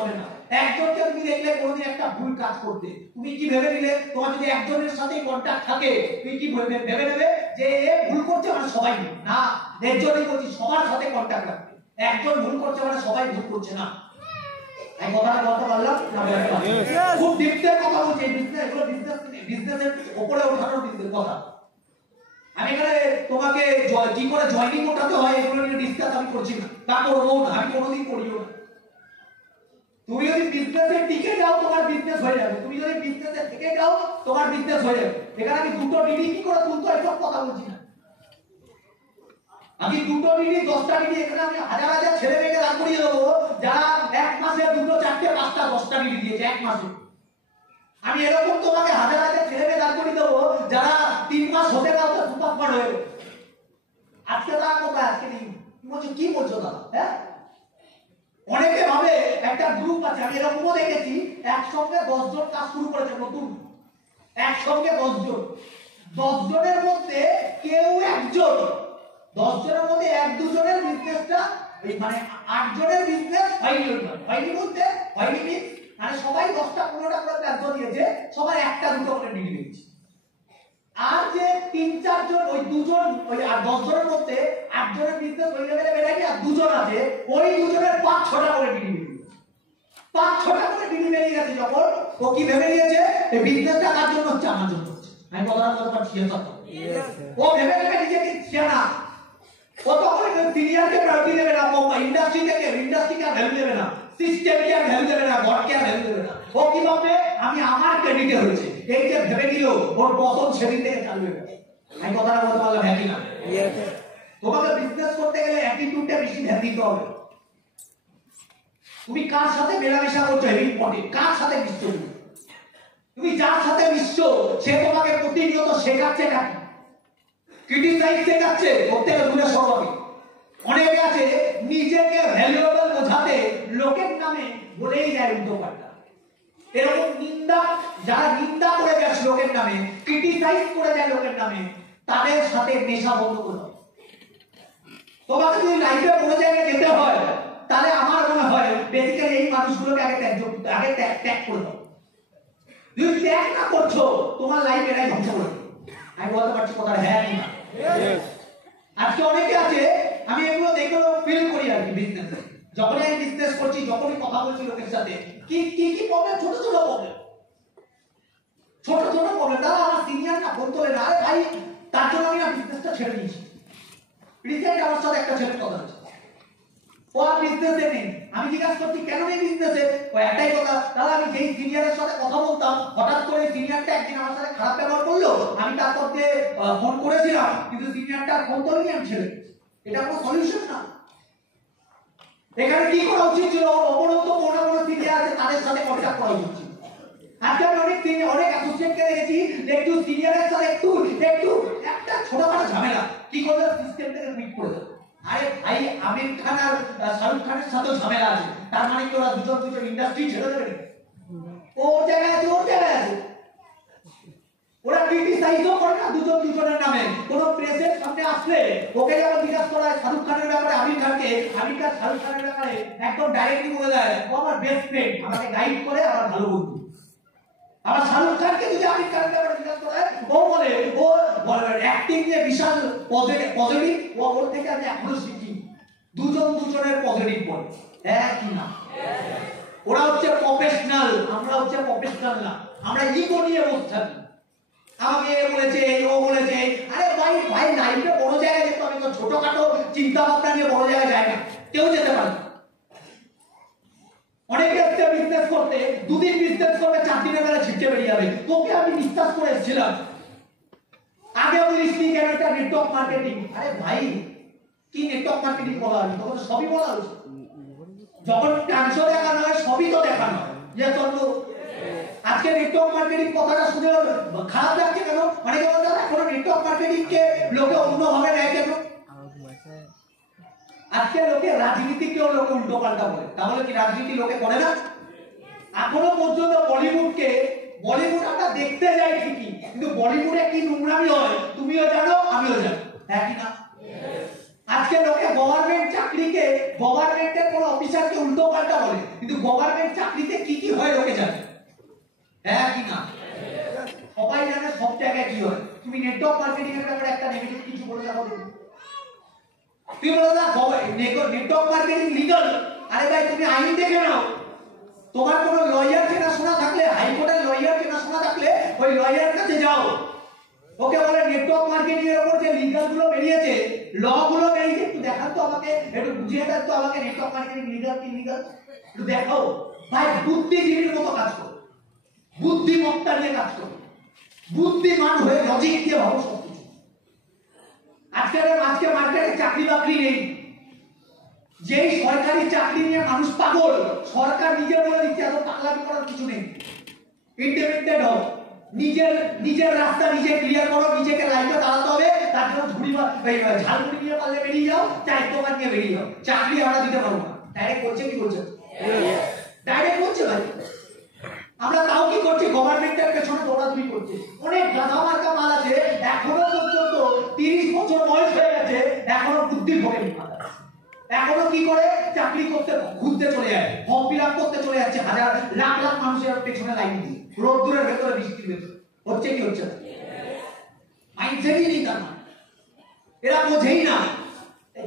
হবে না। একজনকে তুমি দেখলে কোনোদিন একটা ভুল কাজ করতে, তুমি কি ভেবে নিলে? তোমার যদি একজনের সাথে কন্টাক্ট থাকে, তুমি কি ভেবে নেবে যে এ ভুল করছে মানে সবাই ভুল? না, এর জন্যই বলছি সবার সাথে কন্টাক্ট রাখতে। একজন ভুল করছে মানে সবাই ভুল করছে না। এই কথাটা বলতে পারলাম না? খুব ডিপতে কথা বলছি। বিজনেসের উপরে ওঠানোর কথা। আমি এখানে তোমাকে কি করে জয়েনিং ওঠাতে হয় এগুলো নিয়ে ডিসকাস আমি করছি না, তা করবো না, আমি কোনোদিন করিও না। তুমি যদি বিজনেসে টিকে যাও তোমার বিজনেস হয়ে যাবে, তুমি যদি বিজনেসে থেকে যাও তোমার বিজনেস হয়ে যাবে। এখানে আমি দুটো ডিগ্রি কি করে তুলতো এসব কথা বলছি না। আমি দুটো ডিগ্রি 10টা ডিগ্রি এখানে আমি হাজার হাজার ছেলে মেয়েকে দাঁড় করিয়ে দেবো যারা এক মাসে 2, 4, 5, 10টা ডিগ্রি দিয়েছে এক মাসে। আমি এরকম তোমাকে হাজার হাজার ছেলে মেয়ে দাঁড় করিয়ে দেবো যারা 3 মাস হতে গেল তো সুপারস্টার হয়ে গেল। আজকে তারা কোথায়? আজকে নেই। কি বলছো দাদা? হ্যাঁ, অনেকে ভাবে একটা গ্রুপ আছে, আমি এরকমও দেখেছি একসঙ্গে 10 জন কাজ শুরু করেছে নতুন, একসঙ্গে 10 জন। 10 জনের মধ্যে কেউ একজন, 10 জনের মধ্যে 1-2 জনের বিজনেসটা মানে 8 জনের বিজনেস হয়নি বলতে হয়নি মিন্স মানে সবাই 10টা 15টা করে প্ল্যান দিয়েছে, সবাই 1টা 2টো করে ডিগ্রি দিয়েছে। আর যে 3-4 জন, ওই 2 জন, ওই 10 জনের মধ্যে 8 জনের বিজনেস ওই লেভেলে বেড়ে আর 2 জন আছে, ওই 2 জনের 5-6টা করে ডিগ্রি দিয়েছে। 5-6টা করে ডিগ্রি বেরিয়ে গেছে যখন, ও কি ভেবে নিয়েছে এই বিজনেসটা কার জন্য হচ্ছে? আমার জন্য হচ্ছে। আমি কথাটা বলতে পারছি? ও ভেবে নিজেকে সিয়ানা। ও তখন সিনিয়রকে প্রায়োরিটি দেবে না, ইন্ডাস্ট্রিকে আর ভ্যালু দেবে না, সিস্টেমকে আর ভ্যালু দেবে না, গডকে আর ভ্যালু দেবে না। ও কি ভাববে? আমি আমার ক্রেডিটে হয়েছে, এই যে ভেবে নিল ওর পতন সেদিন থেকে চালু হয়ে গেছে। আমি কথাটা বলতে পারলাম হ্যাঁ কি না? তোমাকে বিজনেস করতে গেলে অ্যাটিটিউডটা বেশি ধ্যান দিতে হবে। তুমি কার সাথে মেলামেশা করছো হেভি ইম্পর্টেন্ট। কার সাথে মিশছো? তুমি যার সাথে মিশছো সে তোমাকে প্রতিনিয়ত শেখাচ্ছে নাকি ক্রিটিসাইজ শেখাচ্ছে? প্রত্যেকে দূরে সরবে। অনেকে আছে নিজেকে ভ্যালুয়েবল বোঝাতে লোকের নামে বলেই যায় উল্টো পাল্টা। এরকম নিন্দা, যারা নিন্দা করে যায় লোকের নামে, ক্রিটিসাইজ করে যায় লোকের নামে, তাদের সাথে মেশা বন্ধ করো। তোমাকে যদি লাইফে কোনো জায়গায় যেতে হয় তাহলে আমার মনে হয় বেসিক্যালি এই মানুষগুলোকে আগে ত্যাগ করে দাও। যদি ত্যাগ না করছো তোমার লাইফ এরাই ধ্বংস করে। আমি বলতে পারছি কথা হ্যাঁ কি না? আজকে অনেকে আছে, আমি এগুলো দেখে ফিল করি আর কি বিজনেসে, যখনই আমি বিজনেস করছি, যখনই কথা বলছি লোকের সাথে, কি প্রবলেম, ছোট ছোট প্রবলেম, দাদা আমার সিনিয়র না ফোন তোলে না, আরে ভাই তার জন্য আমি না বিজনেসটা ছেড়ে দিয়েছি। রিসেন্ট আমার সাথে একটা ছেলে কথা হচ্ছে, ও আর বিজনেসে নেই। আমি জিজ্ঞাসা করছি কেন নেই বিজনেসে? ও একটাই কথা, দাদা আমি যেই সিনিয়রের সাথে কথা বলতাম হঠাৎ করে সিনিয়রটা একদিন আমার সাথে খারাপ ব্যবহার করলো, আমি তারপর যে ফোন করেছিলাম কিন্তু সিনিয়রটা ফোন তোলেনি, আমি ছেড়ে দিয়েছি। এটা কোনো সলিউশন না। এখানে কি করা উচিত ছিল? অপরন্ত কোনো না কোনো সিনিয়র আছে, তাদের সাথে কন্ট্যাক্ট করা উচিত। আজকে আমি অনেক অ্যাসোসিয়েটকে দেখেছি যে একটু সিনিয়রের সাথে একটু একটা ছোটখাটো ঝামেলা কি করলে সিস্টেমটাকে মিট করে দেবে। আরে ভাই, আমির খান আর শাহরুখ খানের সাথেও ঝামেলা আছে, তার মানে কি ওরা দুজন ইন্ডাস্ট্রি ছেড়ে দেবে? ওর জায়গায় আছে, ওর জায়গায় আছে, ওরা ক্রিটিসাইজও করে না দুজনের নামে। কোন প্রেসের সামনে আসলে ওকে যখন জিজ্ঞাসা করা হয় শাহরুখ খানের ব্যাপারে আমির খানকে, আমির খান শাহরুখ খানের ব্যাপারে একদম ডাইরেক্টলি বলে দেয়, ও আমার বেস্ট ফ্রেন্ড, আমাকে গাইড করে, আমার ভালো বন্ধু। আবার শাহরুখ খানকে যদি আমির খানের ব্যাপারে জিজ্ঞাসা করা হয়, ও বলে অ্যাক্টিং যে বিশাল পজিটিভ, ওর থেকে আমি এখনো শিখি। দুজনের পজিটিভ বলে, হ্যাঁ কি না? ওরা হচ্ছে প্রফেশনাল, আমরা হচ্ছে প্রফেশনাল না, আমরা ইগো নিয়ে বসে থাকি। আমাকে বলেছে, ও বলেছে। আরে ভাই লাইফে বড় জায়গায় যেতে হবে, ছোটখাটো চিন্তা ভাবনা নিয়ে বড় জায়গায় যায় না, কেউ যেতে পারে না। অনেকে আসছে বিজনেস করতে, দুদিন বিজনেস করবে, 4 দিনের বেলা ছিটকে বেরিয়ে যাবে। তোকে আমি বিশ্বাস করে এসেছিলাম, আগে বলিস নি কেন এটা নেটওয়ার্ক মার্কেটিং। আরে ভাই, কি নেটওয়ার্ক মার্কেটিং বলা হয়? তখন তো সবই বলা হচ্ছে। যখন ট্রান্সফার দেখানো হয় সবই তো দেখানো হয় যে চন্দ্র। আজকে নেটওয়ার্ক মার্কেটিং কথাটা শুনে খারাপ লাগছে কেন? মানে কি বলতে হবে, এখন নেটওয়ার্ক মার্কেটিং কে লোকে অন্যভাবে নেয় কেন? আজকে লোকে রাজনীতিকেও লোকে উল্টো পাল্টা বলে, তাহলে কি রাজনীতি লোকে করে না? এখনো পর্যন্ত বলিউড আমরা দেখতে যাই ঠিকই, কিন্তু বলিউডে কি নোংরামি হয় তুমিও জানো, আমিও জানি, হ্যাঁ কি না? আজকে লোকে গভর্নমেন্টের কোন অফিসারকে উল্টো পাল্টা বলে, কিন্তু গভর্নমেন্ট চাকরিতে কি কি হয় লোকে জানে, হ্যাঁ কি না? সবাই জানে সব জায়গায় কি হয়। তুমি নেটওয়ার্ক মার্কেটিং এর ব্যাপারে একটা নেগেটিভ কিছু বলে যাবো, তুমি বলো না নেটওয়ার্ক মার্কেটিং লিগ্যাল। আরে ভাই, তুমি আইন দেখে নাও। তোমার কোনো লয়ার চেনাশোনা থাকলে, হাইকোর্টের লয়ার চেনাশোনা থাকলে ওই লয়ারের কাছে যাও, ওকে বলে নেটওয়ার্ক মার্কেটিং এর উপর যে লিগ্যাল গুলো বেরিয়েছে, ল গুলো বেরিয়েছে, একটু দেখান তো আমাকে, একটু বুঝিয়ে দেন তো আমাকে নেটওয়ার্ক মার্কেটিং লিগ্যাল কি লিগ্যাল, একটু দেখাও। ভাই, বুদ্ধিজীবীর মতো কাজ করো, বুদ্ধিমত্তা নিয়ে কাজ করো, বুদ্ধিমান হয়ে লজিক দিয়ে ভাবো সবকিছু। আজকে মার্কেটে চাকরি বাকরি নেই, যেই সরকারি চাকরি নিয়ে মানুষ পাগল, সরকার নিজে বলে দিচ্ছে এত পাগলামি করার কিছু নেই, ইন্ডিপেন্ডেন্ট হও, নিজের রাস্তা নিজে ক্লিয়ার করো, নিজেকে লাইফে দাঁড়াতে হবে, তার জন্য ঝালমুড়ি নিয়ে পারলে বেরিয়ে যাও, চায়ের দোকান নিয়ে বেরিয়ে যাও, চাকরি আমরা দিতে পারবো না। ডাইরেক্ট করছে, কি করছে? ডাইরেক্ট করছে ভাই। আমরা তাও কি করছি? গভর্নমেন্টের পেছনে দৌড়াদৌড়ি করছে। অনেক গাধা মার্কা মাল আছে, এখনো পর্যন্ত 30 বছর বয়স হয়ে গেছে, এখনো বুদ্ধি ঢোকেনি মাথায়। এখনো কি করে? চাকরি করতে ঘুরতে চলে যায়, ফর্ম ফিল আপ করতে চলে যাচ্ছে, হাজার লাখ লাখ মানুষের পেছনে লাইন দিয়ে, রোদ্দুরের ভেতরে, বৃষ্টির ভেতরে। হচ্ছে কি হচ্ছে না? মাইন্ডসেটই নেই তার, এরা বোঝেই না।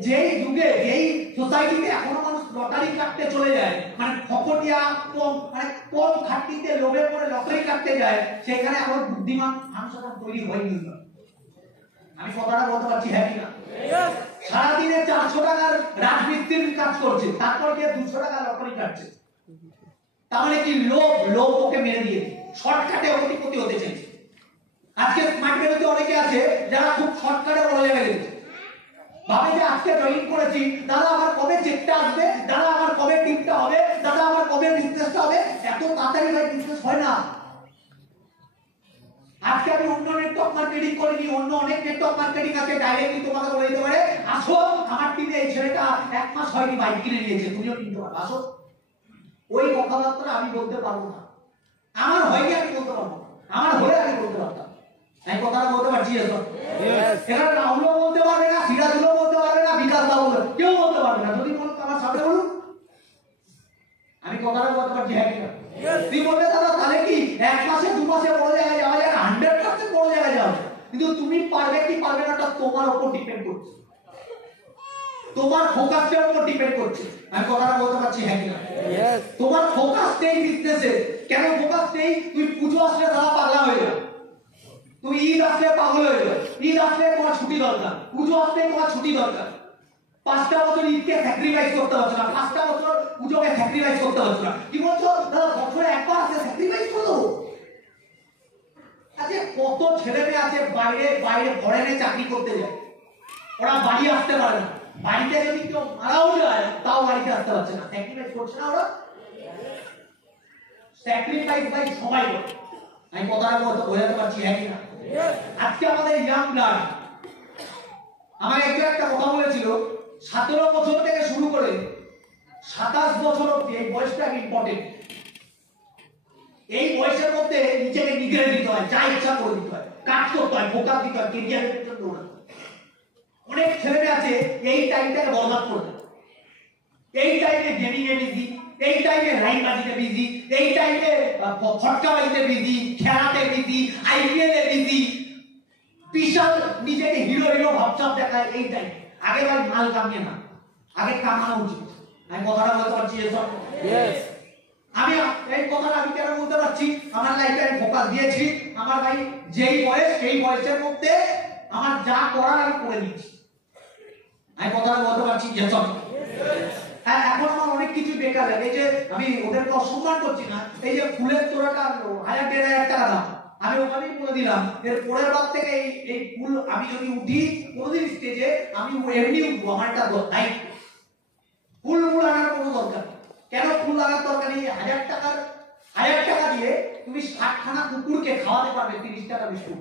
যেই যুগে, যেই সোসাইটিতে এখনো মানুষ লটারি কাটতে চলে যায়, মানে ফকটিয়া কম খাটনিতে লোভে পড়ে লটারি কাটতে যায়, সেখানে এখন বুদ্ধিমান মানুষ এখন তৈরি হয়নি। আমি কথাটা বলতে পারছি, হ্যাঁ কি না? সারাদিনে 400 টাকার রাজমিস্ত্রির কাজ করছে, তারপর গিয়ে 200 টাকা লটারি কাটছে। তার মানে কি? লোভ ওকে মেরে দিয়েছে, শর্টকাটে কোটিপতি হতে চাইছে। আজকে মার্কেটে অনেকে আছে যারা খুব শর্টকাটে বড় জায়গায় গেছে, ভাবে যে আজকে জয়েন করেছি, দাদা আমার কবে চেকটা আসবে, দাদা আমার কবে টিপটা হবে, দাদা আমার কবে বিজনেসটা হবে। এত তাড়াতাড়ি ভাই বিজনেস হয় না। আজকে আমি অন্য নেটওয়ার্ক মার্কেটিং করিনি, অন্য অনেক নেটওয়ার্ক মার্কেটিং আছে, ডাইরেক্টলি তোমাকে বলে দিতে পারে, আসো আমার টিমে, এই ছেলেটা 1 মাস হয়নি বাইক কিনে নিয়েছে, তুমিও কিনতে পারো, আসো। ওই কথাবার্তা আমি বলতে পারবো না, আমার হয়নি আমি বলতে পারবো না, আমার হলে আমি বলতে পারতাম। আমি কথাটা বলতে পারছি, এখানে রাহুলও বলতে পারবে না, সিরাজুলও বলতে পারবে না, বিকাশ দা বলবে, কেউ বলতে পারবে না। যদি বলো আমার সামনে বলুন, আমি কথাটা বলতে পারছি, হ্যাঁ কিনা? তুই বলবে দাদা তাহলে কি 1 মাসে 2 মাসে বড় জায়গায় যাওয়া যায়, 100% বড় জায়গায় যাওয়া যায়, কিন্তু তুমি পারবে কি পারবে না তোমার উপর ডিপেন্ড করছে, তোমার ফোকাসের উপর ডিপেন্ড করছে। আমি কথাটা বলতে পারছি, হ্যাঁ কিনা? তোমার ফোকাস নেই বিজনেসে। কেন ফোকাস নেই? তুই পুজো আসলে তারা পাগলা হয়ে যাবে, তুমি ঈদ আসলে পাগল হয়ে যাবে, ঈদ আসলে তোমার ছুটি দরকার, পুজো আসলে তোমার ছুটি দরকার। 5টা বছর ঈদকে স্যাক্রিফাইস করতে পারছো না, 5টা বছর পুজোকে স্যাক্রিফাইস করতে পারছো না। কি বলছো দাদা? বছরে একবার আসে স্যাক্রিফাইস করো। আচ্ছা, কত ছেলে মেয়ে আছে বাইরে ফরেনে চাকরি করতে যায়, ওরা বাড়ি আসতে পারে না, বাড়িতে যদি কেউ মারাও যায় তাও বাড়িতে আসতে পারছে না। স্যাক্রিফাইস করছে না ওরা? স্যাক্রিফাইস ভাই সবাই করে। আমি কথাটা বোঝাতে পারছি হ্যাঁ কি না? আজকে আমাদের ইয়াং ব্লাড, আমার একজন একটা কথা বলেছিল 17 বছর থেকে শুরু করে 27 বছর অবধি এই বয়সটা ইম্পর্টেন্ট। এই বয়সের মধ্যে নিজেকে নিগড়ে দিতে হয়, যা ইচ্ছা করে দিতে হয়, কাজ করতে হয়, ফোকাস দিতে হয়, কেরিয়ারের পেছনে দৌড়াতে হয়। অনেক ছেলেরা আছে এই টাইমটাকে বরবাদ করে দেয়। এই টাইমে গেমিং এ বিজি, এই টাইমে রাইম বাজিতে বিজি, এই টাইমে ফটকা বাজিতে বিজি, খেলাতে বিজি, আইপিএল এ বিজি, বিশাল নিজেকে হিরো হিরো ভাবসাব দেখায় এই টাইমে। আগে ভাই মাল কামিয়ে না, আগে কামানো উচিত। আমি কথাটা বলতে পারছি এসব? ইয়েস। আমি এই কথাটা আমি কেন বলতে পারছি? আমার লাইফে আমি ফোকাস দিয়েছি। আমার ভাই যেই বয়স সেই বয়সের মধ্যে আমার যা করার আমি করে দিচ্ছি। আমি কথাটা বলতে পারছি এসব? হ্যাঁ, এখন আমার অনেক কিছু বেকার লাগে। এই যে আমি ওদেরকে অসম্মান করছি না, এই যে ফুলের তোড়াটা 1000-1500 টাকা দাম, আমি ওখানেই বলে দিলাম এর পরের বার থেকে এই ফুল আমি যদি উঠি কোনোদিন স্টেজে, আমি এমনি উঠবো। আমার একটা দায়িত্ব, ফুল আনার কোনো দরকার নেই। কেন ফুল লাগার দরকার নেই? 1000 টাকা দিয়ে তুমি 60খানা কুকুরকে খাওয়াতে পারবে 30 টাকা বিস্কুট।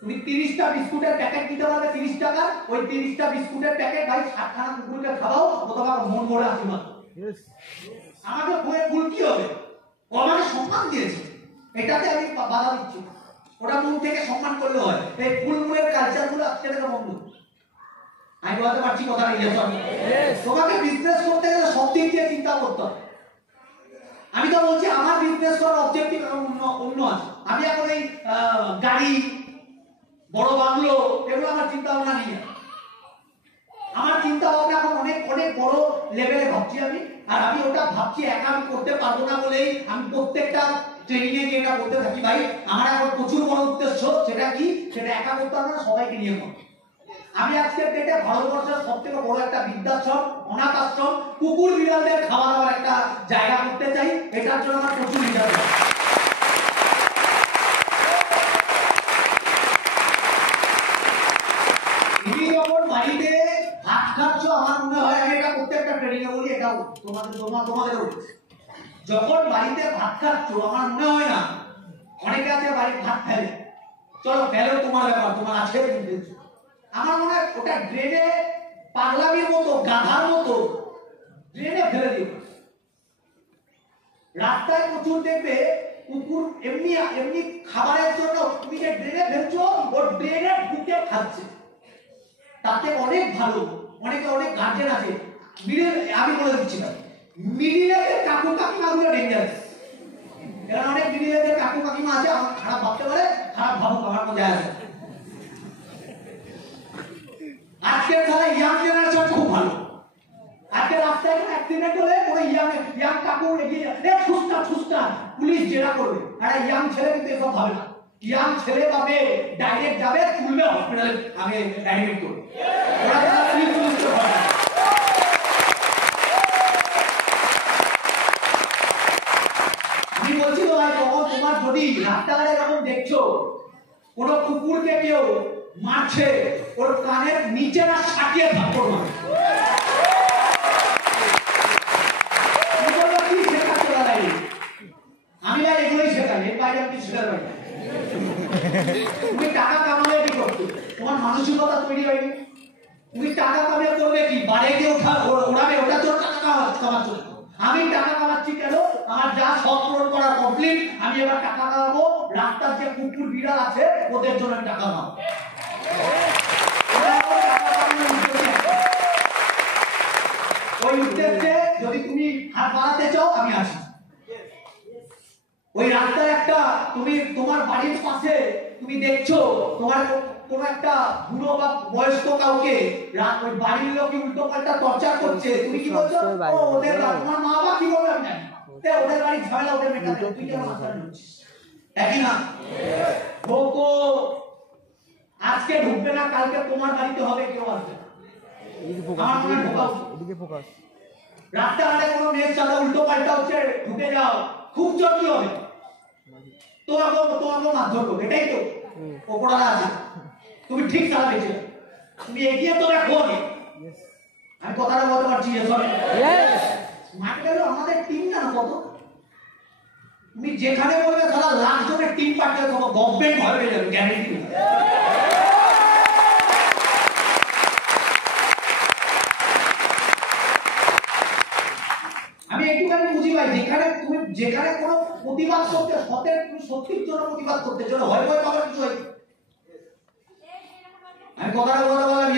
তুমি 30টা বিস্কুটের প্যাকেট দিতে পারবে 30 টাকা, ওই 30টা বিস্কুটের প্যাকেট ভাই 60খানা কুকুরকে খাওয়াও, ও তোমার মন ভরে আশীর্বাদ। আমাকে ফুল কি হবে? ও আমাকে সম্মান দিয়েছে, এটাতে আমি বাধা দিচ্ছি না। ওটা মন থেকে সম্মান করলে হয়। এই ফুলের কালচার গুলো আজকে থেকে বন্ধ। আমি বলতে পারছি কথা নেই? তোমাকে বিজনেস করতে গেলে সব দিক দিয়ে চিন্তা করতে হবে। আমি তো বলছি আমার বিজনেস করার অবজেক্টিভ অন্য আছে। আমি এখন এই গাড়ি, বড় বাংলো, এগুলো আমার চিন্তা ভাবনা নেই। আমার চিন্তা ভাবনা এখন অনেক অনেক বড় লেভেলে ভাবছি আমি। আর আমি ওটা ভাবছি একা আমি করতে পারবো না বলেই আমি প্রত্যেকটা ট্রেনিং এ গিয়ে এটা বলতে থাকি ভাই আমার এখন প্রচুর বড় উদ্দেশ্য। সেটা কি? সেটা একা করতে পারবো না, সবাইকে নিয়ে করবো। আমি আজকের ডেটে ভারতবর্ষের সবথেকে বড় একটা বৃদ্ধাশ্রম, অনাথ আশ্রম, কুকুর বিড়ালদের খাওয়া দাওয়ার একটা জায়গা করতে চাই। এটার জন্য আমার প্রচুর বিচার। তুমি যখন বাড়িতে ভাত খাচ্ছ, আমার মনে হয় আমি এটা প্রত্যেকটা ট্রেনিং এ বলি, এটাও তোমাদের যখন বাড়িতে ভাত খাচ্ছ, আমার মনে হয় না অনেকে আছে বাড়িতে ভাত ফেলে, চলো ফেলো তোমার ব্যাপার, তোমার আছে। আমার মনে হয় ওটা ড্রেনে পাগলামির মতো, গাধার মতো ড্রেনে ফেলে দিও। রাস্তায় প্রচুর দেখবে কুকুর এমনি এমনি খাবারের জন্য তুমি যে ড্রেনে ফেলছো, ও ড্রেনে ঢুকে খাচ্ছে। তাতে অনেক ভালো, অনেকে অনেক গার্জেন আছে আমি বলে দিচ্ছি না, মিডিলের কাকু কাকিমা গুলো ডেঞ্জারাস। এরা অনেক মিডিলের কাকু কাকিমা আছে, আমার খারাপ ভাবতে পারে, খারাপ ভাবুক, আমার মধ্যে আছে। আজকের সারা ইয়াং জেনারেশন খুব ভালো। আজকে রাস্তায় অ্যাক্সিডেন্ট হলে ওই ইয়াং কাকু এগিয়ে ছুস্টা পুলিশ জেরা করবে। আর ইয়াং ছেলে কিন্তু এসব ভাবে না। ইয়াং ছেলে বা মেয়ে ডাইরেক্ট যাবে, তুলবে হসপিটালে, আগে ডাইরেক্ট করবে। আমি বলছি তো ভাই, তখন তোমার যদি রাস্তাঘাটে এরকম দেখছো কোন কুকুরকে কেউ মারছে, ওর কানের নিচে না সাটিয়ে থাপ্পড় মারবে। আমি ভাই এগুলোই শেখাই, এর বাইরে আমি শেখাতে পারি। তুমি টাকা কামালে কি করছো? তোমার মানসিকতা তৈরি হয়নি। তুমি টাকা কামিয়ে করবে কি? বাড়িতে ওড়াবে, ওটা তোর টাকা কামাচ্ছ। আমি টাকা কামাচ্ছি কেন? আমার যা শখ পূরণ করা কমপ্লিট, আমি এবার টাকা কামাবো। রাস্তার যে কুকুর বিড়াল আছে ওদের জন্য আমি টাকা কামাবো। ওই উদ্দেশ্যে যদি তুমি হাত বাড়াতে চাও, আমি আছি। ওই রাস্তায় একটা তুমি তোমার বাড়ির পাশে তুমি দেখছো তোমার কোন একটা বুড়ো বা বয়স্ক কাউকে ওই বাড়ির লোক উল্টো পাল্টা টর্চার করছে, তুমি কি বলছো? ওদের তোমার মা বাবা কি বলবে আমি জানি, ওদের বাড়ির ঝামেলা ওদের মেটাতে, তুই কেন মাথা ঢুকছিস? একই না? বকো আজকে ঢুকবে না, কালকে তোমার বাড়িতে হবে, কেউ আসবে না। রাস্তাঘাটে কোনো মেয়ের সাথে উল্টো পাল্টা হচ্ছে, ঢুকে যাও, খুব জলদি হবে। তোমাকে মারধর করবে, এটাই তো ওপরওয়ালা আছে। তুমি ঠিক চালাবে, তুমি এগিয়ে তো রাখো। আমি কথাটা বলতে পারছি স্মার্ট ভ্যালু আমাদের টিম না কত, তুমি যেখানে বলবে সারা লাখ জনের টিম পাঠাবে, তোমার গভর্নমেন্ট ভয় পেয়ে যাবে, গ্যারান্টি। আমি একটুখানি বুঝি ভাই, যেখানে কোনো প্রতিবাদ করতে তুমি সত্যির জন্য প্রতিবাদ করতে চলো, ভয় ভয় পাবার কিছু হয়। আমি কথাটা বলতে বললাম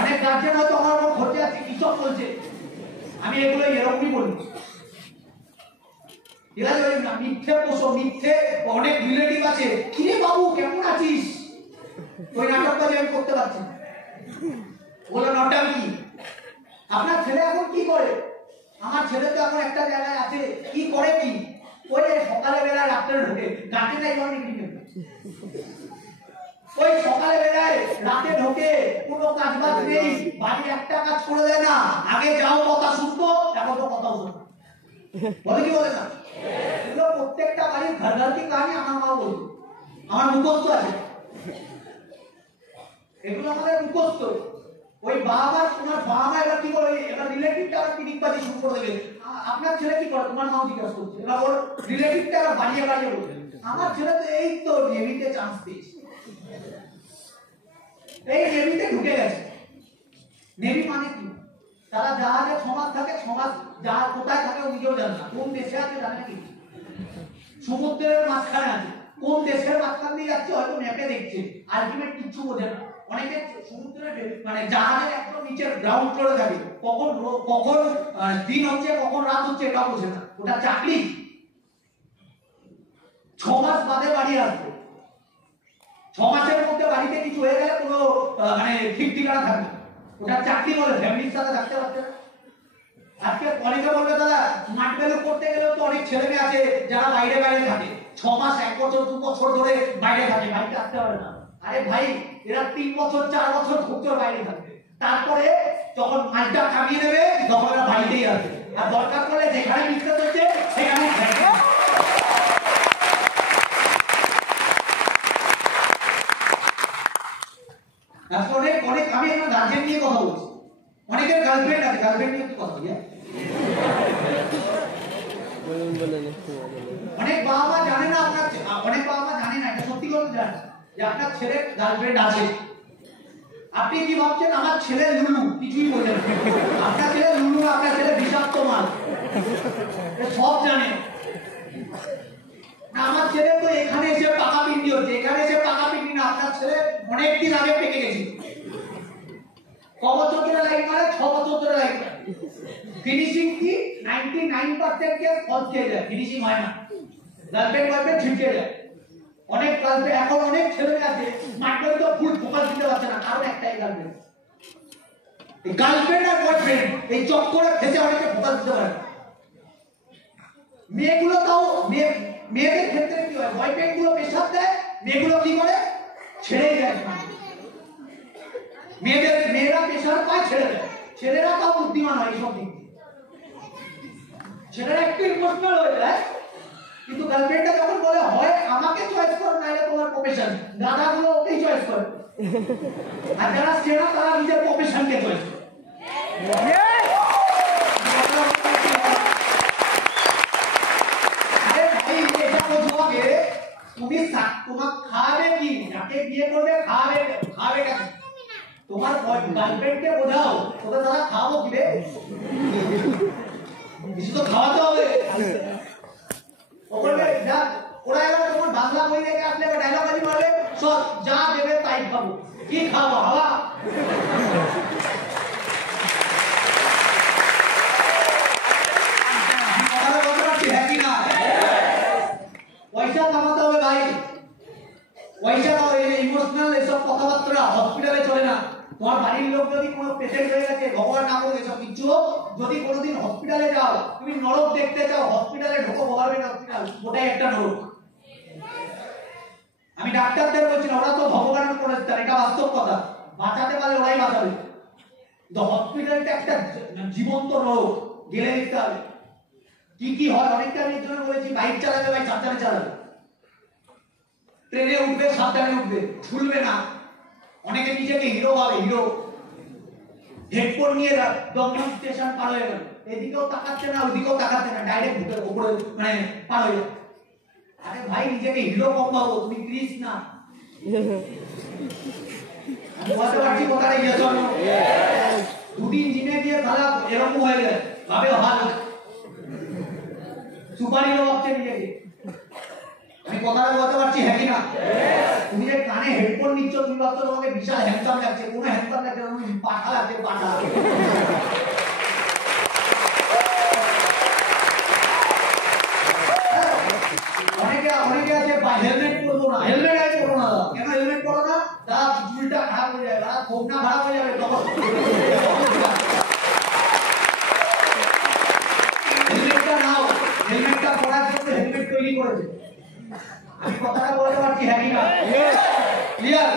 অনেক গার্জেন হয়তো আমার উপর খরচে আছে, কৃষক বলছে, আমি এগুলো এরকমই বলি। ঠিক আছে, মিথ্যে পোষো, মিথ্যে অনেক রিলেটিভ আছে, কিরে বাবু কেমন আছিস, ওই নাটকটা আমি করতে পারছি না, বলে নটা কি আপনার ছেলে এখন কি করে, আমার ছেলে তো এখন একটা জায়গায় আছে, কি করে কি, ওই সকালে বেলায় রাত্রে ঢোকে, গাছে নাই ওই সকালে বেলায় রাতে ঢোকে, কোনো কাজ বাজ নেই, বাড়ির একটা কাজ করে দেয় না, আগে যাও কথা শুনতো, এখন তো কথা শুনতো, বলে কি বলে না, এগুলো প্রত্যেকটা বাড়ির ঘর ঘর কি কাহিনী আমার মা বলতো, আমার মুখস্থ আছে, এগুলো আমাদের মুখস্থ। ওই বাবা তোমার বাবা এবার কি করে, এবার রিলেটিভটা আবার কিনিকবাজি শুরু করে দেবে, আপনার ছেলে কি করে, তোমার মাও জিজ্ঞাসা করছে, এবার ওর রিলেটিভটা আবার বাড়িয়ে বাড়িয়ে বলবে, আমার ছেলে তো এই তো নেভিতে চান্স পেয়েছে, এই নেভিতে ঢুকে গেছে। নেভি মানে কি, তারা জাহাজে 6 মাস থাকে, 6 মাস জাহাজ কোথায় থাকে ও নিজেও জানে না, কোন দেশে আছে জানে কি, সমুদ্রের মাঝখানে আছে, কোন দেশের মাঝখান দিয়ে যাচ্ছে হয়তো ম্যাপে দেখছে, আলটিমেট কিছু বোঝে না। অনেকে সমুদ্রের মানে জাহাজের একদম নিচের গ্রাউন্ড ফ্লোরে থাকে, কখন কখন দিন হচ্ছে কখন রাত হচ্ছে এটা বোঝে না, ওটা চাকরি। 6 মাস বাদে বাড়ি আসবে, 6 মাসের মধ্যে বাড়িতে কিছু হয়ে গেলে কোনো মানে ঠিক ঠিকানা থাকবে, ওটা চাকরি বলে, ফ্যামিলির সাথে থাকতে পারছে না। আজকে অনেকে বলবে দাদা স্মার্ট ভ্যালু করতে গেলেও তো অনেক ছেলে মেয়ে আছে যারা বাইরে বাইরে থাকে, 6 মাস 1 বছর 2 বছর ধরে বাইরে থাকে, বাড়িতে আসতে পারে না। আরে ভাই এরা 3 বছর 4 বছর ঘুরতে বাইরে থাকবে, তারপরে যখন মালটা কামিয়ে নেবে তখন এরা বাড়িতেই আসবে, আর দরকার পড়লে যেখানে বিক্রি হচ্ছে সেখানে থাকবে। অনেক আমি একটা গার্জেন নিয়ে কথা বলছি, অনেকের গার্লফ্রেন্ড আছে, গার্লফ্রেন্ড নিয়ে একটু কথা বলি। অনেক বাবা মা জানে না, অনেক বাবা মা জানে না, এটা সত্যি কথা জানে যে আপনার ছেলের গার্লফ্রেন্ড আছে। আপনি কি ভাবছেন আমার ছেলে লুলু, কিছুই বোঝেন না, আপনার ছেলে লুলু, আপনার ছেলে বিষাক্ত মাল, সব জানে। আমার ছেলে তো এখানে এসে পাকা পিন্ডি হচ্ছে, এখানে এসে পাকা পিন্ডি না, আপনার ছেলে অনেকদিন আগে পেকে গেছে। ক বছর ধরে লাইন মারে, 6 বছর ধরে লাইন মারে, ফিনিশিং কি 99% কেস ফলস খেয়ে যায়, ফিনিশিং হয় না, গার্লফ্রেন্ড বয়ফ্রেন্ড ছিটকে যায়। অনেক গার্লফ্রেন্ড এখন অনেক ছেলে আছে স্মার্ট ভ্যালু তো ফুল ফোকাস দিতে পারছে না, কারণ একটাই গার্লফ্রেন্ড, গার্লফ্রেন্ড আর বয়ফ্রেন্ড এই চক্করে ফেসে অনেকে ফোকাস দিতে পারে। মেয়েগুলো তাও মেয়েদের ক্ষেত্রে কি হয়, বয়ফ্রেন্ড গুলো প্রেশার দেয়, মেয়েগুলো কি করে ছেড়ে যায়, মেয়েরা প্রেশার পায় ছেড়ে দেয়, ছেলেরা তাও বুদ্ধিমান হয় এইসব দিক দিয়ে, ছেলেরা একটু ইমোশনাল হয়ে যায়, কিন্তু গার্লফ্রেন্ডটা যখন বলে হয় আমাকে চয়েস করো নাহলে তোমার প্রফেশন, দাদাগুলো ওকেই চয়েস করে, আর যারা সেরা তারা নিজের প্রফেশনকে চয়েস করে। আরে ভাই এটা বোঝো আগে, তুমি তোমার খাবে কি, যাকে বিয়ে করবে খাবে কেন, তোমার গার্লফ্রেন্ডকে বোঝাও তোকে তারা খাওয়াবো কি রে, কিছু তো খাওয়াতে হবে। ওরা এবার তোমার বাংলা বই দেখে আসলে বা ডায়লগ বাজি মারবে, সব যা দেবে তাই খাবো, কি খাবো হাওয়া। পয়সা কামাতে হবে ভাই, পয়সা ইমোশনাল এসব কথাবার্তা হসপিটালে চলে না। তোমার বাড়ির লোক যদি কোনো পেশেন্ট হয়ে গেছে, ভগবান না করুক এসব কিছু, যদি কোনোদিন হসপিটালে যাও, তুমি নরক দেখতে চাও, হসপিটালে ঢোকো, গভর্নমেন্ট হসপিটাল, ওটাই একটা নরক। আমি ডাক্তারদের বলছি না, ওরা তো ভগবানের করে দিতেন, এটা বাস্তব কথা, বাঁচাতে পারলে ওরাই বাঁচাবে। তো হসপিটালটা একটা জীবন্ত নরক, গেলে দিতে হবে। কি কি হয় অনেকটা আমি জন্য বলেছি, বাইক চালাবে ভাই সাবধানে চালাবে, ট্রেনে উঠবে সাবধানে উঠবে, ঝুলবে না। অনেকে নিজেকে হিরো ভাবে, হিরো হেডফোন নিয়ে দমদম স্টেশন পার হয়ে গেল, এদিকেও তাকাচ্ছে না ওদিকেও তাকাচ্ছে না, ডাইরেক্ট বুকের উপরে মানে পার হয়ে গেল। আরে ভাই নিজেকে হিরো কম ভাবো, তুমি ক্রিস না। বুঝতে পারছি কথাটা ইয়ে জন্য দুদিন জিমে গিয়ে তাহলে এরকম হয়ে গেল, ভাবে ভালো সুপারি ভাবছে নিজেকে। আমি কথাটা বলতে পারছি হ্যাঁ কি না? তুমি যে কানে হেডফোন নিচ্ছ তুমি ভাবছো তোমাকে বিশাল হ্যান্ডসাম লাগছে, কোনো হ্যান্ডসাম লাগছে না, তুমি পাঠা লাগছে পাঠা। অনেকে আছে হেলমেট পরবো না, হেলমেট আই পরবো না। কেন হেলমেট পরো না? দাদা চুলটা খারাপ হয়ে যাবে, দাদা খোপনা খারাপ হয়ে যাবে, তখন হেলমেটটা নাও। হেলমেটটা পরার জন্য হেলমেট তৈরি করেছে। আমি কথাটা বলতে পারছি হ্যাঁ কি না? ক্লিয়ার?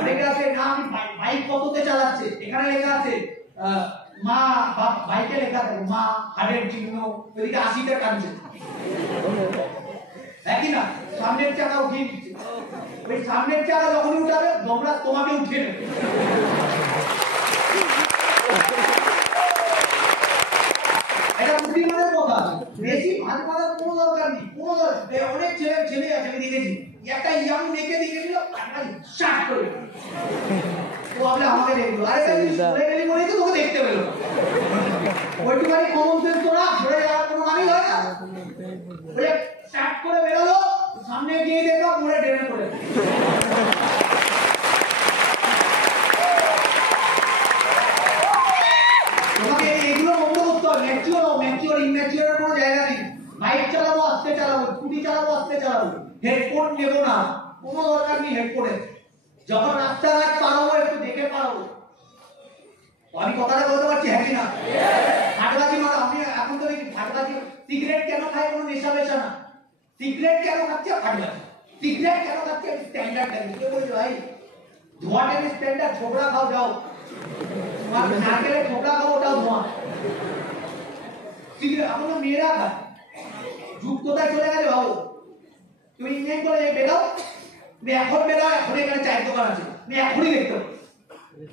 অনেকে আছে না আমি বাইক কততে চালাচ্ছে, এখানে লেখা আছে মা, বাইকে লেখা থাকে মা, হাড়ের চিহ্ন, ওইদিকে 80টা কাঁদছে, একই না? সামনের চাকা উঠিয়ে দিচ্ছে, ওই সামনের চাকা যখনই উঠাবে তোমরা তোমাকে উঠিয়ে নেবে। এটা বুদ্ধিমানের কথা, বেশি ভাত পাতার কোনো দরকার নেই, কোনো দরকার। অনেক ছেলে আছে আমি দেখেছি, একটা ইয়াং মেয়েকে দেখেছিল শার্ট করে ও আপনি আমাকে দেখলো, আরে চলে গেলি বলেই তো তোকে দেখতে পেলো। ওইটুখানি কমন সেন্স তো না, ঘুরে যাওয়ার কোনো মানেই হয় না। ওই শার্ট করে বেরোলো, সামনে গিয়ে দেখো পরে ড্রেনে পড়ে। তোমাকে এইগুলো বন্ধ করতে হবে। ম্যাচিওর ইম্যাচিওরের কোনো জায়গা নেই। বাইক চালাবো আস্তে চালাবো, স্কুটি চালাবো আস্তে চালাবো, হেডফোন নেবো না, কোনো দরকার নেই হেডফোনের। যখন রাস্তাঘাট পারবো একটু দেখে পারবো। আমি কথাটা বলতে পারছি হ্যাঁ কি না? ফাটবাজি মানে আমি এখন তো দেখি ফাটবাজি। সিগারেট কেন খায়? কোনো নেশা বেশা না। সিগারেট কেন খাচ্ছে? ফাটবাজি। সিগারেট কেন খাচ্ছে? স্ট্যান্ডার্ড লাগে। কে বলছো ভাই ধোঁয়াটা স্ট্যান্ডার্ড? ছোকরা খাও যাও, তোমার নারকেলের ছোকরা খাও, ওটাও ধোঁয়া। সিগারেট এখন তো মেয়েরা খায়। যুগ কোথায় চলে গেছে ভাবো। তুমি ইঞ্জিনিয়ারিং কলেজে বেরাও, তুমি এখন বেরাও, এখন এখানে চায়ের দোকান আছে, তুমি এখনই দেখতে পাবো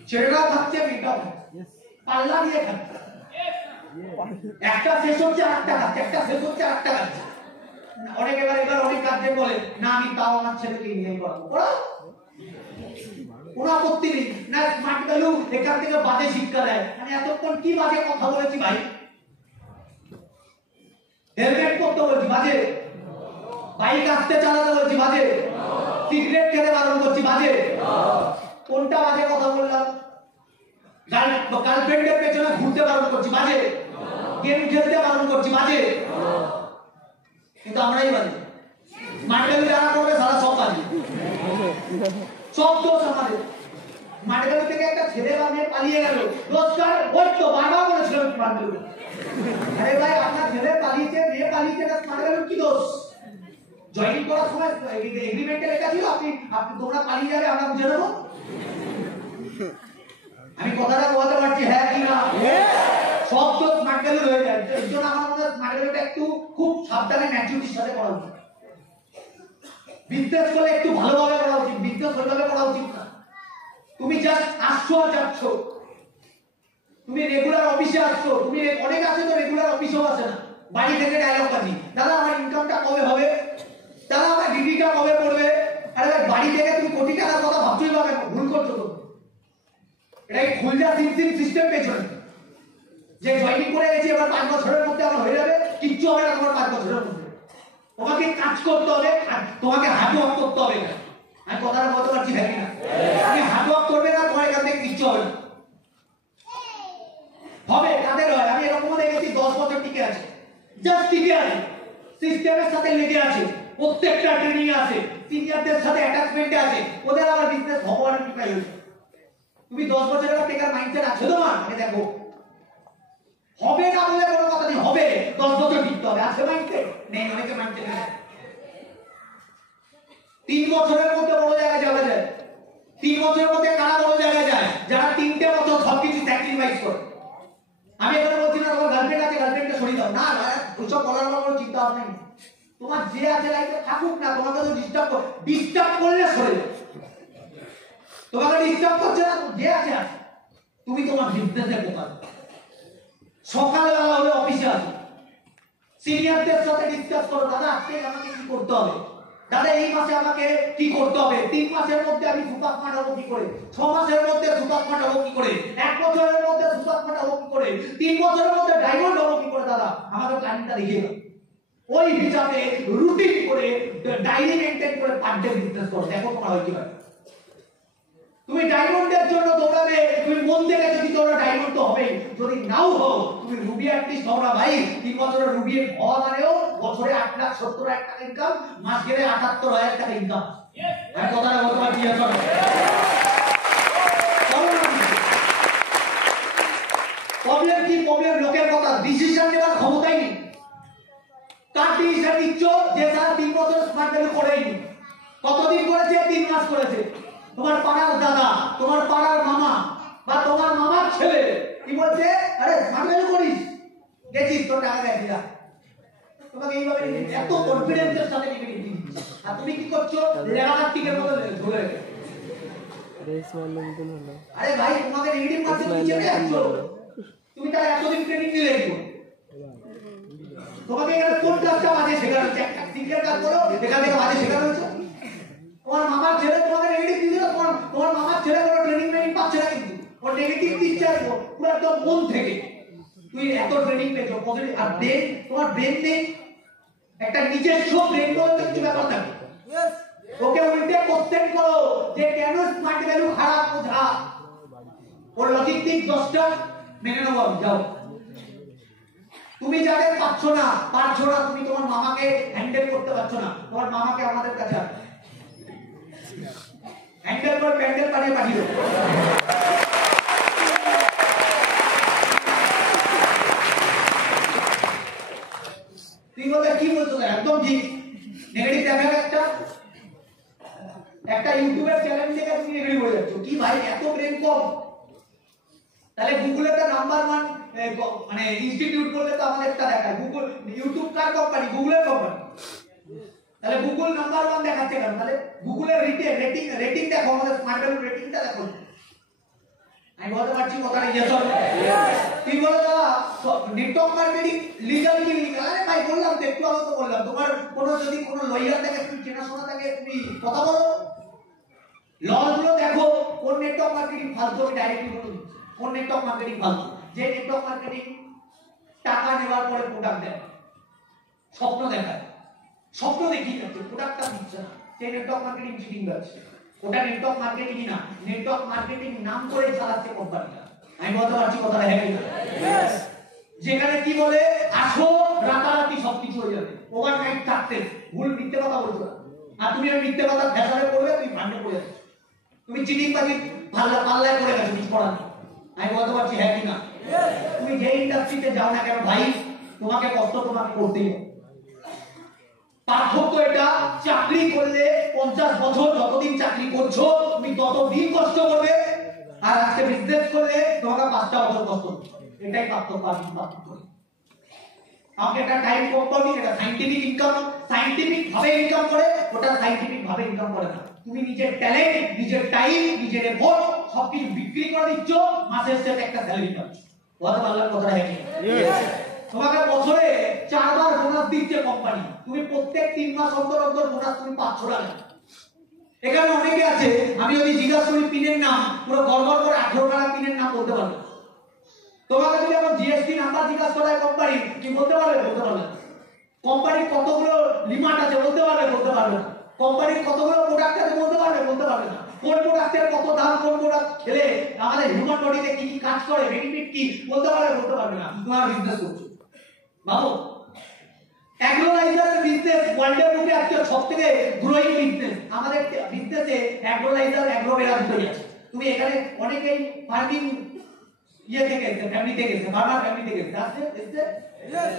ছেলেরাও খাচ্ছে মেয়েটাও খাচ্ছে, পাল্লা দিয়ে খাচ্ছে। একটা শেষ হচ্ছে আরেকটা খাচ্ছে, একটা শেষ হচ্ছে আরেকটা খাচ্ছে। অনেক এবার অনেক কাজে বলে না আমি তাও আমার ছেলেকে ইঞ্জিনিয়ারিং করাবো, পড়াও, কোনো আপত্তি নেই। না স্মার্ট ভ্যালু এখান থেকে বাজে শিক্ষা দেয়। আমি এতক্ষণ কি বাজে কথা বলেছি ভাই? হেলমেট পরতে বলছি বাজে, বাইক আস্তে চালাতে বলছি বাজে, সিগারেট খেতে বারণ করছি বাজে। কোনটা বাজে কথা বললাম? গার্লফ্রেন্ডের পেছনে ঘুরতে বারণ করছি বাজে, গেম খেলতে বারণ করছি বাজে। কিন্তু আমরাই বাজে। মার্কেল যারা করবে সারা সব বাজে, সব দোষ আমাদের। মার্কেল থেকে একটা ছেলে বা মেয়ে পালিয়ে গেল, রোজগার ওই তো বারবার বলেছিল মার্কেল। আরে ভাই আপনার ছেলে পালিয়েছে, মেয়ে পালিয়েছে, না মার্কেলের কি দোষ? জয়েন করার সময় এগ্রিমেন্টে লেখা ছিল আপনি তোমরা পালিয়ে যাবে, আমরা বুঝে নেবো। আমি কথাটা বলতে পারছি হ্যাঁ কি না? সব তো স্মার্ট ভ্যালু হয়ে যায়। এর জন্য আমার মনে হয় স্মার্ট ভ্যালুটা একটু খুব সাবধানে ম্যাচুরিটির সাথে করা উচিত। বিজনেস করলে একটু ভালোভাবে করা উচিত, বিজনেস ওইভাবে করা উচিত না। তুমি জাস্ট আসছো আর যাচ্ছ, তুমি রেগুলার অফিসে আসছো, তুমি অনেক আছে তো রেগুলার অফিসেও আসে না, বাড়ি থেকে ডায়লগ বাজি, দাদা আমার ইনকামটা কবে হবে, দাদা আমার ডিগ্রিটা কবে পড়বে। আরে ভাই বাড়ি থেকে তুমি কোটি টাকার কথা ভাবছোই পাবে, ভুল করছো তো। এটা খুলজা সিস্টেম পেছনে যে জয়েনিং করে গেছি এবার 5 বছরের মধ্যে আমার হয়ে যাবে, কিচ্ছু হবে না তোমার 5 বছরের মধ্যে। তোমাকে কাজ করতে হবে, তোমাকে হার্ড ওয়ার্ক করতে হবে। আমি কথাটা বলতে পারছি হ্যাঁ কিনা? তুমি হার্ড ওয়ার্ক করবে না, তোমার এখান থেকে কিচ্ছু হবে না। হবে কাদের হয়? আমি এরকম দেখেছি 10 বছর টিকে আছে, জাস্ট টিকে আছে, সিস্টেমের সাথে লেগে আছে, প্রত্যেকটা ট্রেনিং আছে, সিনিয়রদের সাথে অ্যাটাচমেন্টে আছে, ওদের আবার বিজনেস ভগবানের কৃপায় হয়েছে। তুমি 10 বছরের টেকার মাইন্ডসেট আছে তোমার? আমি দেখো হবে না বলে কোনো কথা নেই, হবে 10 বছর টিকতে হবে। আছে মাইন্ডসেট? নেই, অনেকে মাইন্ডসেট নেই। 3 বছরের মধ্যে বড় জায়গায় যাওয়া যায়। 3 বছরের মধ্যে কারা বড় জায়গায় যায়? যারা 3টে বছর সবকিছু স্যাক্রিফাইস করে। আমি এখানে বলছি না তোমার গার্লফ্রেন্ড আছে, গার্লফ্রেন্ডকে সরিয়ে দাও, না না, ওইসব বলার কোনো চিন্তা ভাবনা নেই। তোমার যে আছে লাইফে থাকুক না, তোমাকে তো ডিস্টার্ব করলে সরে যাও। তোমাকে ডিস্টার্ব করছে না, যে আছে আছে, তুমি তোমার বিজনেসে ফোকাস। সকালবেলা হলে অফিসে আসো, সিনিয়রদের সাথে ডিসকাস করো, দাদা আজকে আমাকে কি করতে হবে, দাদা এই মাসে আমাকে কি করতে হবে, 3 মাসের মধ্যে আমি সুপার স্মার্ট হবো কি করে, 6 মাসের মধ্যে সুপার স্মার্ট হবো কি করে, 1 বছরের মধ্যে সুপার স্মার্ট হবো কি করে, 3 বছরের মধ্যে ডায়মন্ড হবো কি করে, দাদা আমাকে প্ল্যানটা দেখিয়ে দাও। ওই হিসাবে রুটিন করে ডায়েরি মেইনটেইন করে পার ডে বিজনেস করো, দেখো তোমার হয় কি হয়। তুমি ডায়মন্ডের জন্য দৌড়াবে, তুমি মন থেকে যদি দৌড়া ডায়মন্ড তো হবে, যদি নাও হও তুমি রুবি আর্টিস্ট হও না ভাই। 3 বছরে রুবি হওয়া মানেও বছরে 8,70,000 টাকা ইনকাম, মাস গেলে 78,000 টাকা ইনকাম। আমি কথাটা বলতে পারছি এখন প্রবলেম কি? প্রবলেম লোকের কথা, ডিসিশন নেওয়ার ক্ষমতাই নেই। কার ডিসিশন নিচ্ছ যে তারা 3 বছর স্মার্ট ভ্যালু করেইনি? কতদিন করেছে? 3 মাস করেছে। তোমার পাড়ার দাদা, তোমার পাড়ার মামা বা তোমার মামার ছেলে কি বলছে, আরে স্মার্ট ভ্যালু করিস, গেছিস তোর টাকা দেয় দিলা। তোমাকে এইভাবে এত কনফিডেন্সের সাথে নিয়ে দিচ্ছে, আর তুমি কি করছো? লেগাটিকের মতো ধরে রেখে। আরে ভাই তোমাকে নেগেটিভ মার্কেট নিচে যাচ্ছ, তুমি তার এতদিন ট্রেনিং নিলে কি? তোমাকে এখানে কোন কাজটা বাজে শেখানো হচ্ছে? একটা সিঙ্গেল কাজ করো, এখান থেকে বাজে শেখানো হচ্ছে। তোমার মামার ছেলে তোমাকে নেগেটিভ দিল, তোমার মামার ছেলে কোনো ট্রেনিং মেইন পাচ্ছে না, কিন্তু ও নেগেটিভ দিচ্ছে পুরো একদম মন থেকে। তুই এত ট্রেনিং পেয়েছো পজিটিভ, আর ব্রেন, তোমার ব্রেন নেই, একটা নিজস্ব ব্রেন বলতে কিছু ব্যাপার থাকে। ওকে উল্টে কোশ্চেন করো যে কেন স্মার্ট ভ্যালু খারাপ, বোঝা ওর লজিক দিক 10টা মেনে নেবো, যাও। তুমি যাদের পাচ্ছ না, তুমি তোমার মামাকে হ্যান্ডেল করতে পারছো না, তোমার মামাকে আমাদের কাছে হ্যান্ডেল করে প্যান্ডেল বানিয়ে পাঠিয়ে দেবো। তুই বলে কি বলছো? একদম ঠিক, নেগেটিভ দেখার একটা ইউটিউবের চ্যানেল থেকে তুমি নেগেটিভ হয়ে যাচ্ছ। কি ভাই এত ব্রেন কম? তাহলে গুগলের তো নাম্বার 1 মানে ইনস্টিটিউট বললে তো আমাদেরটা দেখায়। গুগল, ইউটিউব কার কোম্পানি? গুগলের কোম্পানি। তাহলে গুগল নাম্বার 1 দেখাচ্ছে কেন? তাহলে গুগলের রেটিং দেখো, আমাদের স্মার্ট ভ্যালু রেটিংটা দেখো। আমি বলতে পারছি কথাটা ইয়েস হবে। তুই বলে দাদা নেটওয়ার্ক মার্কেটিং লিগ্যাল কি লিগ্যাল? আরে ভাই বললাম তো, একটু আগে তো বললাম, তোমার কোনো যদি কোনো লয়ার থাকে, তুমি চেনাশোনা থাকে, তুমি কথা বলো, লগুলো দেখো কোন নেটওয়ার্ক মার্কেটিং ফালতু। আমি ডাইরেক্টলি বলে দিচ্ছি কোন নেটওয়ার্ক মার্কেটিং ফালতু। যে নেটওয়ার্ক মার্কেটিং টাকা নেওয়ার পরে প্রোডাক্ট দেয়, স্বপ্ন দেখায়, স্বপ্ন দেখিয়ে যাচ্ছে, প্রোডাক্টটা দিচ্ছে না, সেই নেটওয়ার্ক মার্কেটিং চিটিং করছে। ওটা নেটওয়ার্ক মার্কেটিং না, নেটওয়ার্ক মার্কেটিং নাম করে চালাচ্ছে কোম্পানিটা। আমি বলতে পারছি কথাটা হ্যাঁ কিনা? যেখানে কি বলে আসো রাতারাতি সবকিছু হয়ে যাবে, ওভারনাইট সাকসেস। ভুল মিথ্যে কথা বলছো না, আর তুমি ওই মিথ্যে কথা ফ্যাশনে পড়বে, তুমি ভান্ডে পড়ে যাচ্ছ, তুমি চিটিং বাজি পাল্লায় পড়ে গেছো, কিছু করার নেই। আমি বলতে পারছি হ্যাঁ কিনা? তুমি যে ইন্ডাস্ট্রিতে যাও না কেন ভাই, তোমাকে কষ্ট তোমাকে করতেই হবে। পার্থক্য এটা, চাকরি করলে 50 বছর যতদিন চাকরি করছো তুমি ততদিন কষ্ট করবে, আর আজকে বিজনেস করলে তোমাকে 5টা বছর কষ্ট করবে। এটাই পার্থক্য। আমি পার্থক্য আমাকে একটা টাইম কোম্পানি, এটা সাইন্টিফিক ইনকাম, সাইন্টিফিক ভাবে ইনকাম করে, ওটা সাইন্টিফিক ভাবে ইনকাম করে না। তুমি নিজের ট্যালেন্ট, নিজের টাইম, নিজের এফোর্ট সবকিছু বিক্রি করে দিচ্ছ, মাসের শেষে একটা স্যালারি পাচ্ছ। কথা বললাম কথাটা হ্যাঁ? তোমাকে বছরে 4 বার বোনাস দিচ্ছে কোম্পানি, তুমি প্রত্যেক 3 মাস অন্তর অন্তর বোনাস তুমি পাচ্ছ না। এখানে অনেকে আছে, আমি যদি জিজ্ঞাসা করি পিনের নাম, পুরো গড়গড় করে 18 টাকা পিনের নাম বলতে পারবে। তোমাকে যদি এখন জিএসটি নাম্বার জিজ্ঞাসা করা হয় কোম্পানি, কি বলতে পারবে? বলতে পারবে। কোম্পানির কতগুলো লিমিট আছে বলতে পারবে? বলতে পারবে না। কোম্পানির কতগুলো প্রোডাক্ট আছে বলতে পারবে? বলতে পারবে না। কোন প্রোডাক্টের কত দাম, কোন প্রোডাক্ট খেলে আমাদের হিউম্যান বডিতে কি কি কাজ করে, বেনিফিট কি বলতে পারবে? বলতে পারবে না। তোমার বিজনেস করছো বাবু। অ্যাগ্রোলাইজার বিজনেস ওয়ার্ল্ডের মধ্যে আজকে সবথেকে গ্রোইং বিজনেস। আমাদের বিজনেসে অ্যাগ্রোলাইজার, অ্যাগ্রোভেরা দুটোই আছে। তুমি এখানে অনেকেই ফার্মিং ইয়ে থেকে এসে, ফ্যামিলি থেকে এসে, ফার্মার ফ্যামিলি থেকে এসে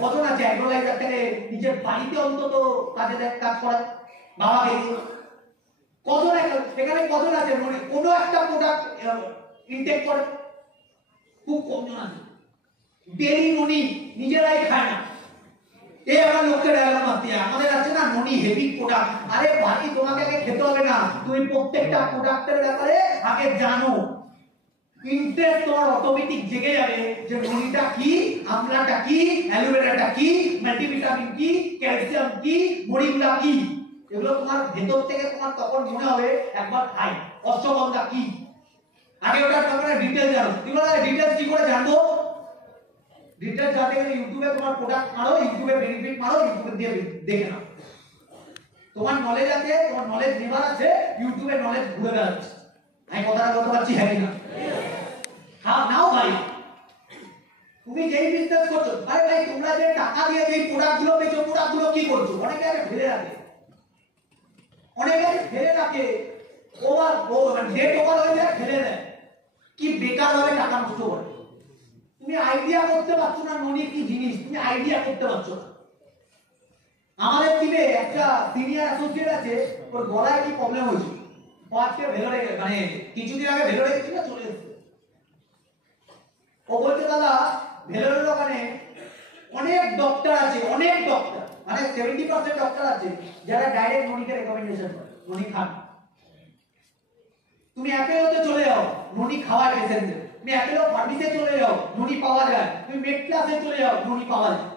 কজন আছে অ্যাগ্রোলাইজার থেকে নিজের বাড়িতে অন্তত কাজ করায় বাবাকে দিয়ে? কজন এখানে কজন আছে মানে কোনো একটা প্রোডাক্ট ইনটেক করে? খুব কমজন আছে। ডেলি ননি নিজেরাই খায় না, এই আমার লোককে ডায়লগ মারতে হয়। আমাদের আছে না ননি হেভি প্রোডাক্ট। আরে ভাই তোমাকে আগে খেতে হবে না, তুমি প্রত্যেকটা প্রোডাক্টের ব্যাপারে আগে জানো। ইন্টারেস্ট তোমার অটোমেটিক জেগে যাবে যে ননিটা কি, আমলাটা কি, অ্যালোভেরাটা কি, মাল্টিভিটামিন কি, ক্যালসিয়াম কি, মরিঙ্গা কি, এগুলো তোমার ভেতর থেকে তোমার তখন মনে হবে একবার খাই। অশ্বগন্ধা কি, আগে ওটার ব্যাপারে ডিটেইলস জানো। তুমি বলো ডিটেইলস কি করে জানবো? ডিটেইলস জানতে গেলে ইউটিউবে তোমার প্রোডাক্ট মারো, ইউটিউবে বেনিফিট মারো, ইউটিউবে দিয়ে দেখে নাও। তোমার নলেজ আছে, তোমার নলেজ নেবার আছে, ইউটিউবে নলেজ ঘুরে বেড়াচ্ছে। আমি কথাটা বলতে পারছি হ্যাঁ না? হ্যাঁ নাও ভাই, তুমি যেই বিজনেস করছো, আরে ভাই তোমরা যে টাকা দিয়ে যেই প্রোডাক্টগুলো বেচো, প্রোডাক্টগুলো কি করছো? অনেকে আগে ফেলে রাখে, অনেকে ফেলে রাখে, ডেট ওভার হয়ে যায় ফেলে দেয়, কি বেকার ভাবে টাকা নষ্ট করে। তুমি আইডিয়া করতে পারছো না ননি কি জিনিস, তুমি আইডিয়া করতে পারছো না। আমাদের টিমে একটা সিনিয়র অ্যাসোসিয়েট আছে, ওর গলায় কি প্রবলেম হয়েছে, ও আজকে ভেলোরে মানে কিছুদিন আগে ভেলোরে গেছিল, চলে এসেছে। ও বলছে দাদা ভেলোরের ওখানে অনেক ডক্টর আছে, অনেক ডক্টর মানে 70% ডক্টর আছে যারা ডাইরেক্ট ননিকে রেকমেন্ডেশন করে ননি খান। তুমি অ্যাপেলোতে চলে যাও, ননি খাওয়ায় পেশেন্টদের। তুমি অ্যাপেলো ফার্মেসিতে চলে যাও, ননি পাওয়া যায়। তুমি মেডপ্লাসে চলে যাও, ননি পাওয়া যায়।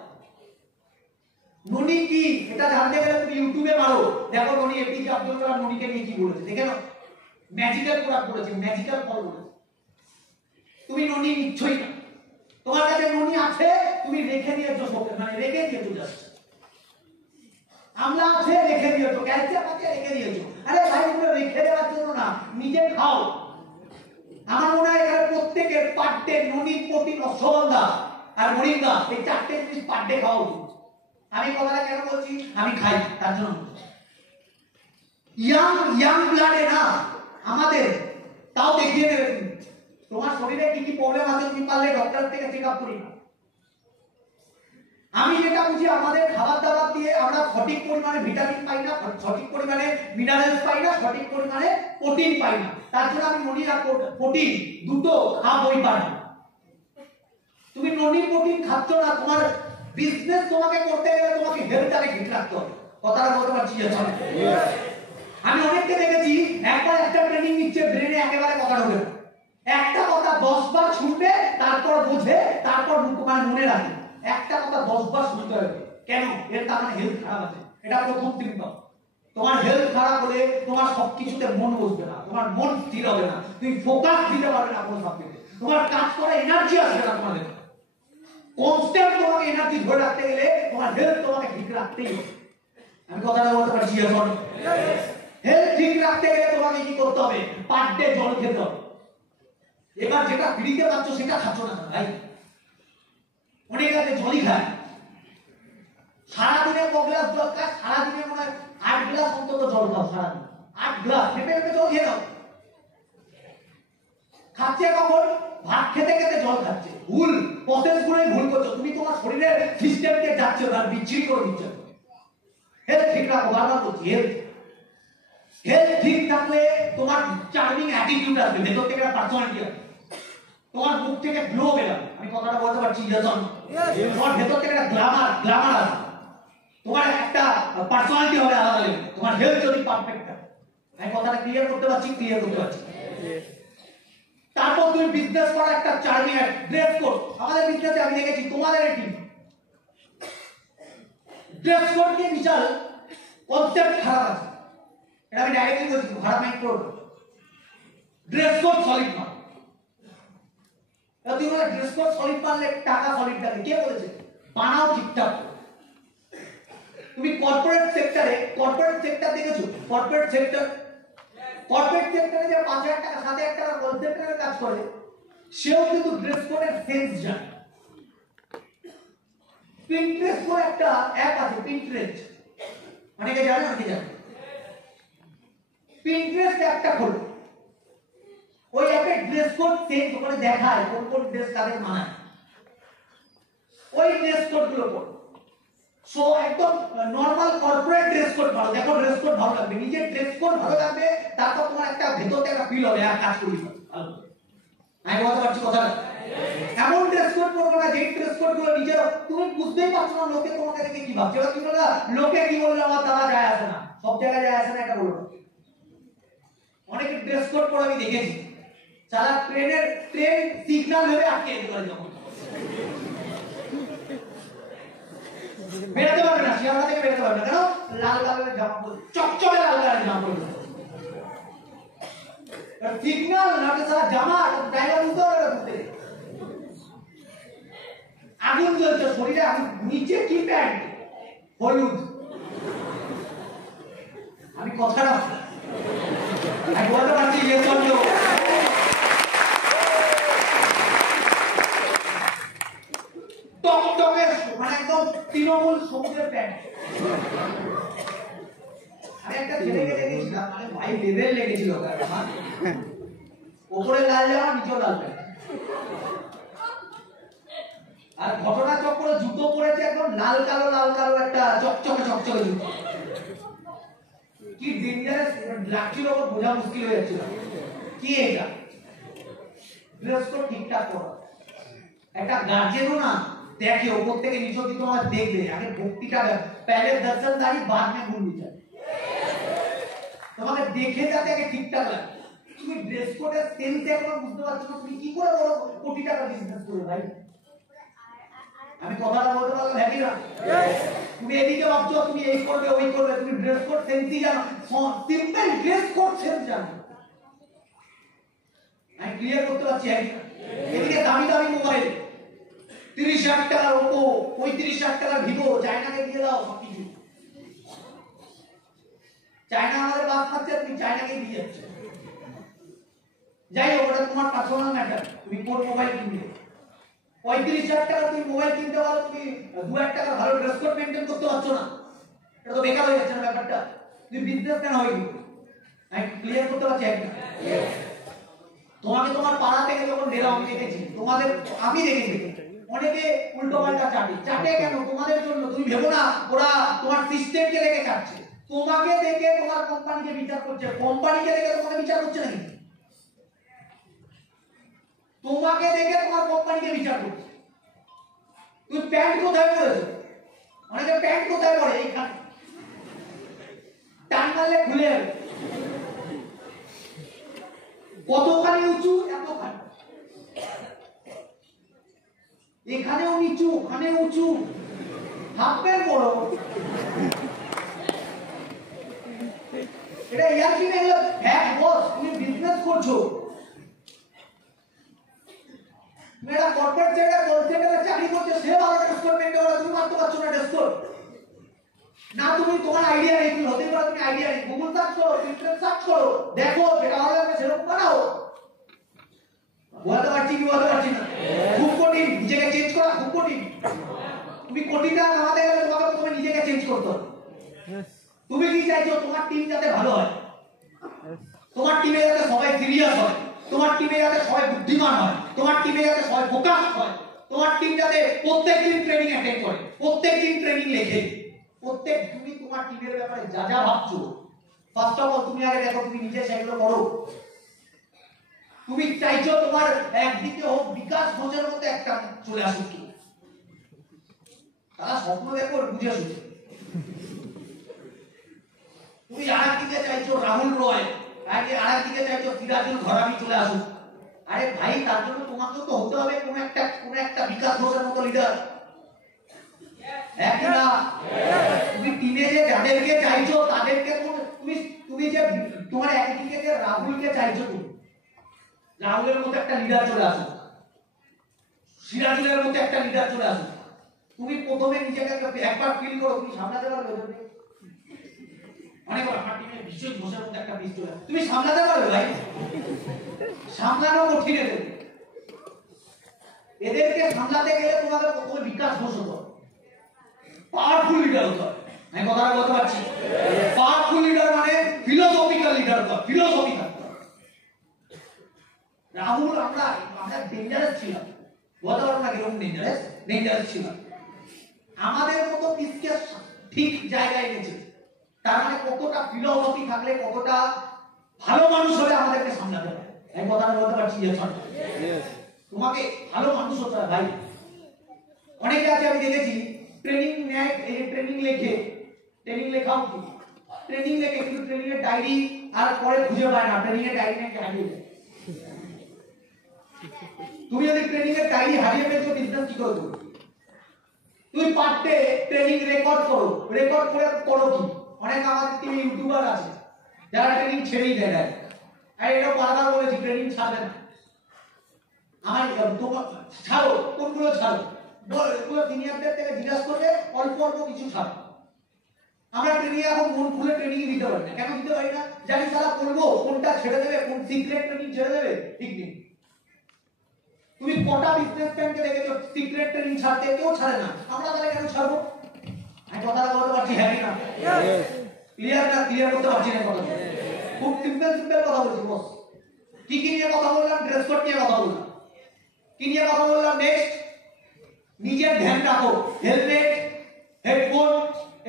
ননি কি এটা জানতে গেলে তুমি ইউটিউবে মারো, দেখো ননি এপিজে আব্দুল কালাম ননিকে নিয়ে কি বলেছে, দেখে নাও। ম্যাজিক্যাল প্রোডাক্ট বলেছে, ম্যাজিক্যাল ফল বলেছে। তুমি ননি নিচ্ছই না, তোমার কাছে ননি আছে, তুমি রেখে দিয়েছো, মানে রেখে দিয়েছো জাস্ট। আমলা আছে রেখে দিয়েছো, ক্যালসিয়াম আছে রেখে দিয়েছো। আরে ভাই এগুলো রেখে দেওয়ার জন্য না, নিজে খাও। আমার মনে হয় এখানে প্রত্যেকের পার ডে ননি, প্রোটিন, অশ্বগন্ধা আর মরিঙ্গা এই 4টে জিনিস পার ডে খাওয়া উচিত। আমি কথাটা কেন বলছি, আমি খাই তার জন্য। ইয়াং ব্লাডে না আমাদের, তাও দেখিয়ে দেবে তুমি তোমার শরীরে কি কি প্রবলেম আছে, তুমি পারলে ডক্টর থেকে চেক আপ করি না। আমি যেটা বুঝি আমাদের খাবার দাবার দিয়ে আমরা সঠিক পরিমাণে ভিটামিন পাই না, সঠিক পরিমাণে মিনারেলস পাই না, সঠিক পরিমাণে প্রোটিন পাই না। তার জন্য আমি ননি আর প্রোটিন দুটো খাবই পারি। তুমি ননি প্রোটিন খাচ্ছ না, তোমার বিজনেস তোমাকে করতে গেলে তোমাকে হেলথটাকে ঠিক রাখতে হবে। কথাটা বলতে পারছি যে আমি অনেককে দেখেছি একবার একটা ট্রেনিং নিচ্ছে, ব্রেনে একেবারে কথা ঢোকে না। একটা কথা 10 বার শুনবে, তারপর বোঝে, তারপর মনে রাখে। একটা কথা 10 বার শুনতে হবে, কেন? এর তার মানে হেলথ খারাপ আছে। এটা প্রথম সিম্পটম। তোমার হেলথ খারাপ হলে তোমার সবকিছুতে মন বসবে না, তোমার মন স্থির হবে না, তুমি ফোকাস দিতে পারবে না কোনো সাবজেক্টে, তোমার কাজ করার এনার্জি আসবে না তোমাদের। কনস্ট্যান্ট তোমাকে এনার্জি ধরে রাখতে গেলে তোমার হেলথ তোমাকে ঠিক রাখতেই হবে। আমি কথাটা বলতে পারছি এখন? হেলথ ঠিক রাখতে গেলে তোমাকে কি করতে হবে? পার ডে জল খেতে হবে। এবার যেটা ফ্রিতে পাচ্ছ সেটা খাচ্ছ না ভাই। অনেক আছে জলই খায়, সারাদিনে ক গ্লাস জল খায়? সারাদিনে মনে হয় 8 গ্লাস অন্তত জল খাও। সারাদিন 8 গ্লাস হেঁটে হেঁটে জল খেয়ে নাও। খাচ্ছে কখন? ভাত খেতে খেতে জল খাচ্ছে। ভুল প্রসেস গুলোই ভুল করছো তুমি, তোমার শরীরের সিস্টেমকে যাচ্ছে তার বিচ্ছিরি করে দিচ্ছ। হেলথ ঠিক রাখো, বারবার বলছি হেলথ ঠিক থাকলে তোমার চার্মিং অ্যাটিটিউড আসবে, ভেতর থেকে একটা পার্সোনালিটি আসবে, তোমার মুখ থেকে গ্লো বেরোবে। আমি কথাটা বলতে পারছি জাসন? তোমার ভেতর থেকে একটা গ্ল্যামার আসবে, তোমার একটা পার্সোনালিটি হবে আলাদা লেভেলে, তোমার হেলথ যদি পারফেক্ট থাকে। আমি কথাটা ক্লিয়ার করতে পারছি? তারপর তুমি বিজনেস করার একটা চার্মিং ড্রেস কোড। আমাদের বিজনেসে আমি দেখেছি, তোমাদের টিম ড্রেস কোড নিয়ে বিশাল কনসেপ্ট খারাপ আছে। এটা আমি ডাইরেক্টলি বলছি, খারাপ মাইন্ড করো। ড্রেস কোড সলিড না, তুমি বলে ড্রেস কোড সলিড পারলে টাকা সলিড থাকে। কে বলেছে? বানাও ঠিকঠাক। তুমি কর্পোরেট সেক্টর দেখেছো? কর্পোরেট সেক্টরে যে 5000 টাকা 7000 টাকা কল সেক্টরে কাজ করে, সেও কিন্তু ড্রেস কোডের সেন্স জানে। পিন্টারেস্ট বলে একটা অ্যাপ আছে, পিন্টারেস্ট, অনেকে জানে, অনেকে জানে। পিন্টারেস্ট অ্যাপটা খোলো, ওই অ্যাপে ড্রেস কোড সেন্স ওখানে দেখায়, কোন কোন ড্রেস তাদের মানায়, ওই ড্রেস কোড গুলো পড়ো। সো একদম নরমাল কর্পোরেট ড্রেস কোড ভালো, দেখো ড্রেস কোড ভালো লাগবে, নিজের ড্রেস কোড ভালো লাগবে, তারপর তোমার একটা ভেতর থেকে একটা ফিল হবে আর কাজ করি ভালো। আমি বলতে পারছি কথাটা? এমন ড্রেস কোড পরবো না যে ড্রেস কোড গুলো নিজের তুমি বুঝতেই পারছো না লোকে তোমাকে দেখে কি ভাবছে। এবার কি বলে না, লোকে কি বললো আমার তারা যায় আসে না, সব জায়গায় যায় আসে না, এটা বলবো। অনেকে ড্রেস কোড পরে আমি দেখেছি, সারা ট্রেন সিগন্যাল ভেবে আটকে যেতে পারে যখন বেরোতে পারবে না, শিয়ালদা থেকে বেরোতে পারবে না। কেন? লাল কালারের জামা পরে, চকচকে লাল কালারের জামা পরে সিগন্যাল না সারা জামা ড্রাইভার বুঝতে পারবে না। আগুন জ্বলছে শরীরে, আগুন, নিচে কি প্যান্ট হলুদ। আমি কথাটা আমি বলতে পারছি যে চন্দ্র টকটকে মানে একদম তৃণমূল সবুজের প্যান্ট। আমি একটা ছেলেকে দেখেছিলাম, মানে ভাই লেভেল লেগেছিল আমার, ওপরে লাল জামা নিচে লাল প্যান্ট, আর ঘটনা চক্রে জুতো পরেছে একদম লাল কালো একটা চকচকে জুতো। কি ডেঞ্জারাস লাগছিল, ওর বোঝা মুশকিল হয়ে যাচ্ছিল কি এটা। ড্রেস কোড ঠিকঠাক করো। একটা গার্জিয়ানও না দেখে ওপর থেকে নিচে অব্দি তোমার দেখবে, আগে ভক্তিটা পहले दर्शनदारी बाद में गुण বিচার, তোমাকে দেখে যাতে আগে ঠিকঠাক লাগে। তুমি ড্রেস কোডের সেন্স এখনো বুঝতে পারছো না, তুমি কি করে বড় কোটি টাকা বিজনেস করবে ভাই? আমি কথাটা বলতে পারলাম হ্যাপি না? তুমি এদিকে ভাবছো তুমি এই করবে ওই করবে, তুমি ড্রেস কোড সেন্সই জানো, সিম্পল ড্রেস কোড সেন্স জানো। আমি ক্লিয়ার করতে পারছি হ্যাপি না? এদিকে দামি দামি মোবাইল 30,000 টাকার ওপো, 35,000 টাকার ভিভো, চায়নাকে দিয়ে দাও সবকিছু। চায়না আমাদের বাদ খাচ্ছে, তুমি চায়নাকে দিয়ে যাচ্ছ। যাই হোক, ওটা তোমার পার্সোনাল ম্যাটার, তুমি কোন মোবাইল কিনবে। 35,000 টাকা তুমি মোবাইল কিনতে পারো, তুমি 2,000 টাকা ভালো ড্রেস কোড মেইনটেইন করতে পারছো না, এটা তো বেকার হয়ে যাচ্ছে না ব্যাপারটা। তুমি বিজনেস কেন হবে? আমি ক্লিয়ার করতে পারছি একটা। তোমাকে তোমার পাড়া থেকে যখন বেরো আমি দেখেছি, আমি দেখেছি অনেকে উল্টো পাল্টা চাটে কেন? তোমাদের জন্য। তুমি ভেবো না ওরা তোমার সিস্টেমকে দেখে চাটছে, তোমাকে দেখে তোমার কোম্পানিকে বিচার করছে, কোম্পানিকে দেখে তোমাকে বিচার করছে নাকি? তোমাকে দেখে তোমার কোম্পানিকে বিচার করছে। তুমি প্যান্ট কোথায় পরেছো? অনেকে প্যান্ট কোথায় পরে? এইখানে টান মারলে খুলে যাবে। কতখানি উঁচু? এতখানি। এখানেও নিচু, ওখানে উঁচু, হাফ প্যান্ট পরো। এটা ইয়ার কি নেই? হ্যাঁ বস, তুমি বিজনেস করছো, মেয়েরা কর্পোরেট সেক্টর কল সেন্টারে চাকরি করছে, সে ভালো ড্রেস কোড মেইনটেইন করে, তুমি মারতে পারছো না ড্রেস কোড না। তুমি তোমার আইডিয়া নেই, তুমি হতে পারো তুমি আইডিয়া নেই, গুগল সার্চ করো, পিন্টারেস্ট সার্চ করো, দেখো যেটা ভালো লাগবে সেরকম বানাও। বলতে পারছি কি বলতে পারছি না? খুব কঠিন, নিজেকে চেঞ্জ করা খুব কঠিন। তুমি কোটিটা নামাতে গেলে তোমাকে প্রথমে নিজেকে চেঞ্জ করতে হবে। তুমি কি চাইছো? তোমার টিম যাতে ভালো হয়, তোমার টিমে যাতে সবাই সিরিয়াস হয়, তোমার টিমে যাতে সবাই বুদ্ধিমান হয়, তোমার টিমে যাতে সবাই ফোকাস হয়, তোমার টিম যাতে প্রত্যেকদিন ট্রেনিং অ্যাটেন্ড করে, প্রত্যেকদিন ট্রেনিং লেখে, তুমি তোমার টিমের ব্যাপারে যা যা ভাবছো, ফার্স্ট অফ অল তুমি আগে দেখো তুমি নিজে সেগুলো করো। তুমি চাইছো তোমার একদিকে হোক বিকাশ ঘোষের মতো একটা চলে আসুক, তারা স্বপ্ন দেখো বুঝে শুনে। তুমি আরেকদিকে চাইছো রাহুল রয়, আরেকদিকে চাইছো সিরাজুল ঘরামি চলে আসুক। আরে ভাই, তার জন্য তোমাকেও তো হতে হবে কোন একটা বিকাশ ঘোষের মতো লিডার। একই না? তুমি টিমে যে যাদেরকে চাইছো তাদেরকে তুমি যে তোমার একদিকে যে রাহুলকে চাইছো, তুমি রাহুলের মতো একটা লিডার চলে আসুক, সিরাজুলের মতো একটা লিডার চলে আসুক। তুমি প্রথমে নিজেকে একবার ফিল করো তুমি সামলাতে পারবে? অনেক আমার টিমে বিশেষ ঘোষের মতো একটা পিস চলে, তুমি সামলাতে পারবে ভাই? সামলানো কঠিন এদেরকে সামলাতে গেলে তোমাকে প্রথমে বিকাশ ঘোষ হতে হবে, পাওয়ারফুল লিডার হতে হবে। আমি কথাটা বলতে পারছি? পাওয়ারফুল লিডার মানে ফিলোসফিক্যাল লিডার হতে হবে, ফিলোসফি থাকতে হবে। রাহুল আমরা ডেঞ্জারাস ছিলাম, বলতে পারবো না কিরকম ডেঞ্জারাস ছিলাম। আমাদের মতো পিসকে ঠিক জায়গায় এনেছে, তার মানে কতটা ফিলোসফি থাকলে, কতটা ভালো মানুষ হলে আমাদেরকে সামলাতে পারে। আমি কথাটা বলতে পারছি যে তোমাকে ভালো মানুষ হতে হবে ভাই। অনেকে আছে আমি দেখেছি ট্রেনিং নেয়, ট্রেনিং লেখাও কি ট্রেনিং লেখে, কিন্তু ট্রেনিং এর ডায়েরি আর পরে খুঁজে পায় না, ট্রেনিং এর ডায়েরি নাকি হারিয়ে যায়। তুমি যদি ট্রেনিং এর ডায়েরি হারিয়ে ফেলছো বিজনেস কি করে করবে? তুমি পার ডে ট্রেনিং রেকর্ড করো, রেকর্ড করে করো কি? অনেক আমাদের টিভি ইউটিউবার আছে যারা ট্রেনিং ছেড়েই দেয়। আর এটা বারবার বলেছি ট্রেনিং ছাড়বে না। আমার তোমার ছাড়ো, কোনগুলো ছাড়ো বল, সিনিয়রদের থেকে জিজ্ঞাসা করবে, অল্প অল্প কিছু ছাড়ো। আমরা ট্রেনিং এখন মন খুলে ট্রেনিং দিতে পারি না। কেন দিতে পারি না? জানি সারা করবো, কোনটা ছেড়ে দেবে, কোন সিক্রেট ট্রেনিং ছেড়ে দেবে ঠিক নেই। তুমি কটা বিজনেসম্যানকে দেখেছো সিক্রেট ট্রেনিং ছাড়তে? কেউ ছাড়ে না। আমরা তাহলে কেন ছাড়বো? আমি কথাটা বলতে পারছি হ্যাঁ কি না? ক্লিয়ার না? ক্লিয়ার করতে পারছি না কথা? খুব সিম্পল সিম্পল কথা বলছি বস। কি কি নিয়ে কথা বললাম? ড্রেস কোড নিয়ে কথা বললাম। কি নিয়ে কথা বললাম? নেক্সট, নিজের ধ্যান রাখো। হেলমেট, হেডফোন,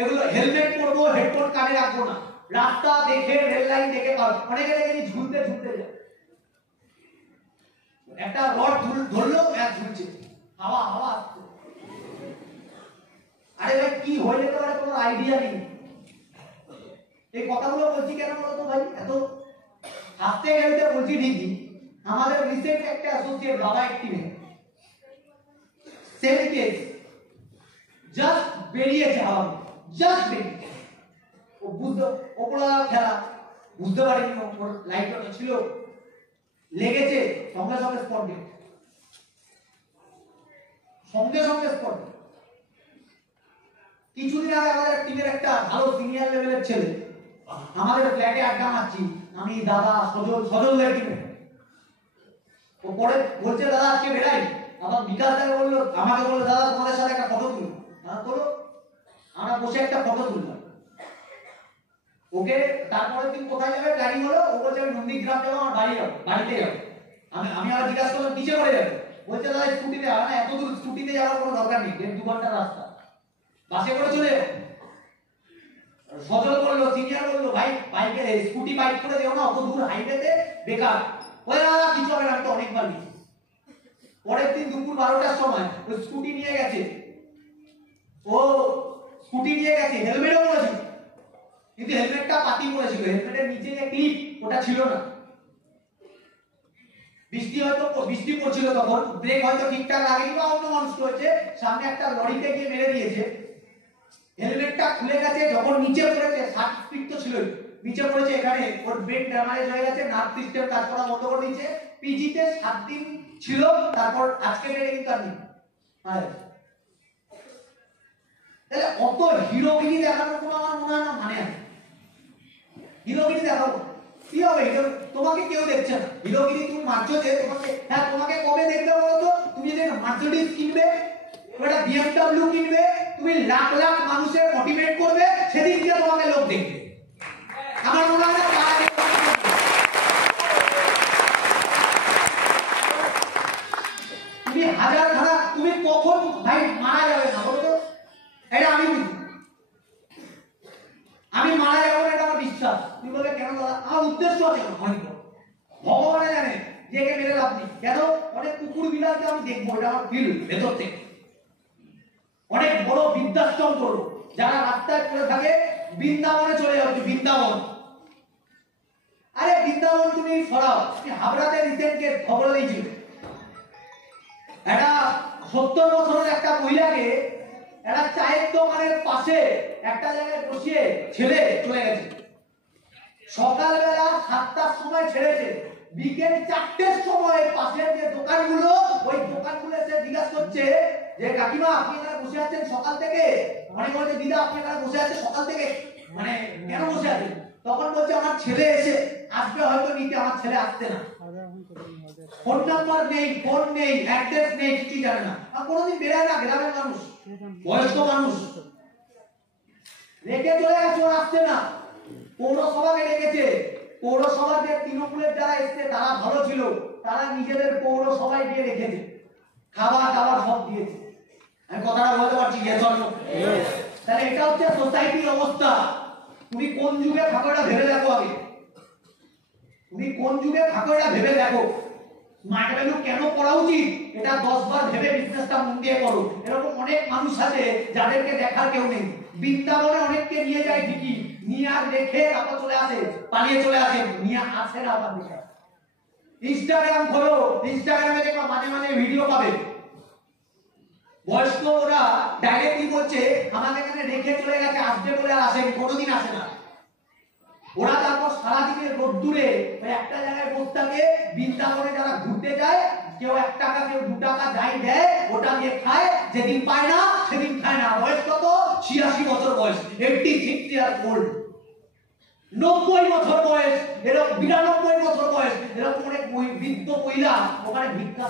এগুলো হেলমেট পরবো, হেডফোন কানে রাখবো না। রাস্তা দেখে, রেল লাইন দেখে পারবো। অনেকে দেখেছি ঝুলতে ঝুলতে যায়, একটা রড ধরলো এক ঝুলছে, হাওয়া হাওয়া আসছে। আরে ভাই কি হয়ে যেতে পারে কোনো আইডিয়া নেই। এই কথাগুলো বলছি কেন বলতো ভাই? এত হাসতে গেলতে বলছি ঠিকই। আমাদের রিসেন্ট একটা অ্যাসোসিয়েট বাবা অ্যাক্টিভে সেম কেস, জাস্ট বেরিয়েছে হাওয়া, জাস্ট বেরিয়েছে। ও বুঝতে ওপরা খেলা বুঝতে পারেনি, ওর লাইটটা ছিল, লেগেছে, সঙ্গে সঙ্গে স্পট ডেট, সঙ্গে সঙ্গে স্পট। কিছুদিন আগে আমাদের টিমের একটা ভালো সিনিয়র লেভেলের ছেলে আমাদের ফ্ল্যাটে আড্ডা মারছি, আমি দাদা সজলদের টিমে। ও পরে বলছে দাদা আজকে বেরাই। আমার বিকাশ দাকে বললো, আমাকে বললো দাদা তোমাদের সাথে একটা ফটো তুলো। তোলো। আমরা বসে একটা ফটো তুললাম। ওকে তারপরের দিন কোথায় যাবে প্ল্যানিং হলো, ও বলছে আমি নন্দীগ্রাম যাবো, আমার বাড়ি যাবো, বাড়িতে যাবো। আমি আবার জিজ্ঞাসা করলাম নিচে করে যাবে? বলছে দাদা স্কুটিতে যাবে না, এত দূর স্কুটিতে যাওয়ার কোনো দরকার নেই, 1.5-2 ঘন্টার রাস্তা, বাসে করে চলে যাবো। সজল বললো, সিনিয়র বললো ভাই বাইকে স্কুটি বাইক করে দেও না, অত দূর হাইওয়েতে বেকার। ওই দাদা কিছু হবে না, আমি তো অনেকবার নিয়েছি। পরের দিন দুপুর 12টার সময় ও স্কুটি নিয়ে গেছে, হেলমেটও পরেছিল, কিন্তু হেলমেটটা পাতি পড়েছিল, হেলমেটের নিচে যে ক্লিপ ওটা ছিল না। বৃষ্টি পড়ছিল তখন, ব্রেক হয়তো ঠিকঠাক লাগেনি বা অন্য মানুষ হয়েছে, সামনে একটা লরিতে গিয়ে মেরে দিয়েছে। হেলমেটটা খুলে গেছে, যখন নিচে পড়েছে 60 স্পিড তো ছিল, নিচে পড়েছে, এখানে ওর ব্রেন ড্যামেজ হয়ে গেছে, নার্ভ সিস্টেম কাজ করা বন্ধ করে দিয়েছে। পিজিতে 7 দিন ছিল, তারপর আজকে ডেটে কিন্তু আর নেই। তাহলে অত হিরোগিরি দেখানোর কোনো আমার মনে হয় না মানে আছে। হিরোগিরি দেখাবো কি হবে? তোমাকে কেউ দেখছে না, হিরোগিরি তুমি মারছো যে তোমাকে। হ্যাঁ তোমাকে কবে দেখবে বলতো? তুমি যে মার্সিডিজ কিনবে, একটা BMW কিনবে, তুমি লাখ লাখ মানুষের মোটিভেট করবে, সেদিন গিয়ে তোমাকে লোক দেখবে। আমার মনে হয় না তুমি হাজার ধারা, তুমি কখন ভাই মারা যাবে না বলো তো? এটা আমি বুঝি, আমি মারা যাবো না, এটা আমার বিশ্বাস। তুমি বলবে কেন দাদা? আমার উদ্দেশ্য আছে, ভগবানে জানে যে একে মেরে লাভ নেই। কেন? অনেক কুকুর বিলাসকে আমি দেখবো, এটা আমার ফিল ভেতর থেকে। অনেক বড় বৃদ্ধাশ্রম করো, যারা রাস্তায় পড়ে থাকে, বৃন্দাবনে চলে যাচ্ছে, বৃন্দাবন। আরে বৃন্দাবন তুমি সরাও, তুমি হাবড়াতে রিসেন্টলি খবর দিয়েছিল, একটা 70 বছরের একটা মহিলাকে একটা চায়ের দোকানের পাশে একটা জায়গায় বসিয়ে ছেলে চলে গেছে। সকালবেলা 7টার সময় ছেড়েছে, বিকেল 4টের সময় পাশের যে দোকানগুলো, ওই দোকানগুলো এসে জিজ্ঞাসা করছে যে কাকিমা আপনি এখানে বসে আছেন সকাল থেকে? অনেক বলছে দিদা আপনি এখানে বসে আছেন সকাল থেকে, মানে কেন বসে আছেন? তখন বলছে আমার ছেলে এসে আসবে হয়তো নিতে, আমার ছেলে আসছে না, ফোন নাম্বার নেই, ফোন নেই, অ্যাড্রেস নেই, কিছু জানে না। আর কোনোদিন বেরোয় না, গ্রামের মানুষ, বয়স্ক মানুষ, রেখে চলে গেছে, ওরা আসছে না। পৌরসভাকে রেখেছে, পৌরসভা যে তৃণমূলের যারা এসছে তারা ভালো ছিল, তারা নিজেদের পৌরসভায় দিয়ে রেখেছে, খাবার দাবার সব দিয়েছে। আমি কথাটা বলতে পারছি? তাহলে এটা হচ্ছে সোসাইটির অবস্থা। তুমি কোন যুগে থাকো এটা ভেবে দেখো আগে, তুমি কোন যুগে থাকো এটা ভেবে দেখো। স্মার্ট ভ্যালু কেন করা উচিত এটা 10 বার ভেবে বিজনেসটা মন দিয়ে করো। এরকম অনেক মানুষ আছে যাদেরকে দেখার কেউ নেই। বৃন্দাবনে অনেককে নিয়ে যায় ঠিকই, নিয়ে আর দেখে তারপর চলে আসে, পালিয়ে চলে আসে, নিয়ে আসে না আবার দেখে। ইনস্টাগ্রাম খোলো, ইনস্টাগ্রামে দেখো মাঝে মাঝে ভিডিও পাবে, বয়স্ক ওরা ডাইরেক্টলি বলছে আমাকে এখানে রেখে চলে গেছে, আসবে বলে আর আসেনি, কোনোদিন আসে না। ওরা তারপর সারাদিনের রোদ্দুরে ওই একটা জায়গায় বসে থাকে, বৃন্দাবনে যারা ঘুরতে যায়, কেউ 1 টাকা কেউ 2 টাকা যাই দেয়, ওটা দিয়ে খায়, যেদিন পায় না সেদিন খায় না। বয়স কত? 86 বছর বয়স, 86 ইয়ার্স ওল্ড। 90 বছর বয়স, এরকম 92 বছর বয়স, এরকম অনেক বৃদ্ধ মহিলা ওখানে ভিক্ষা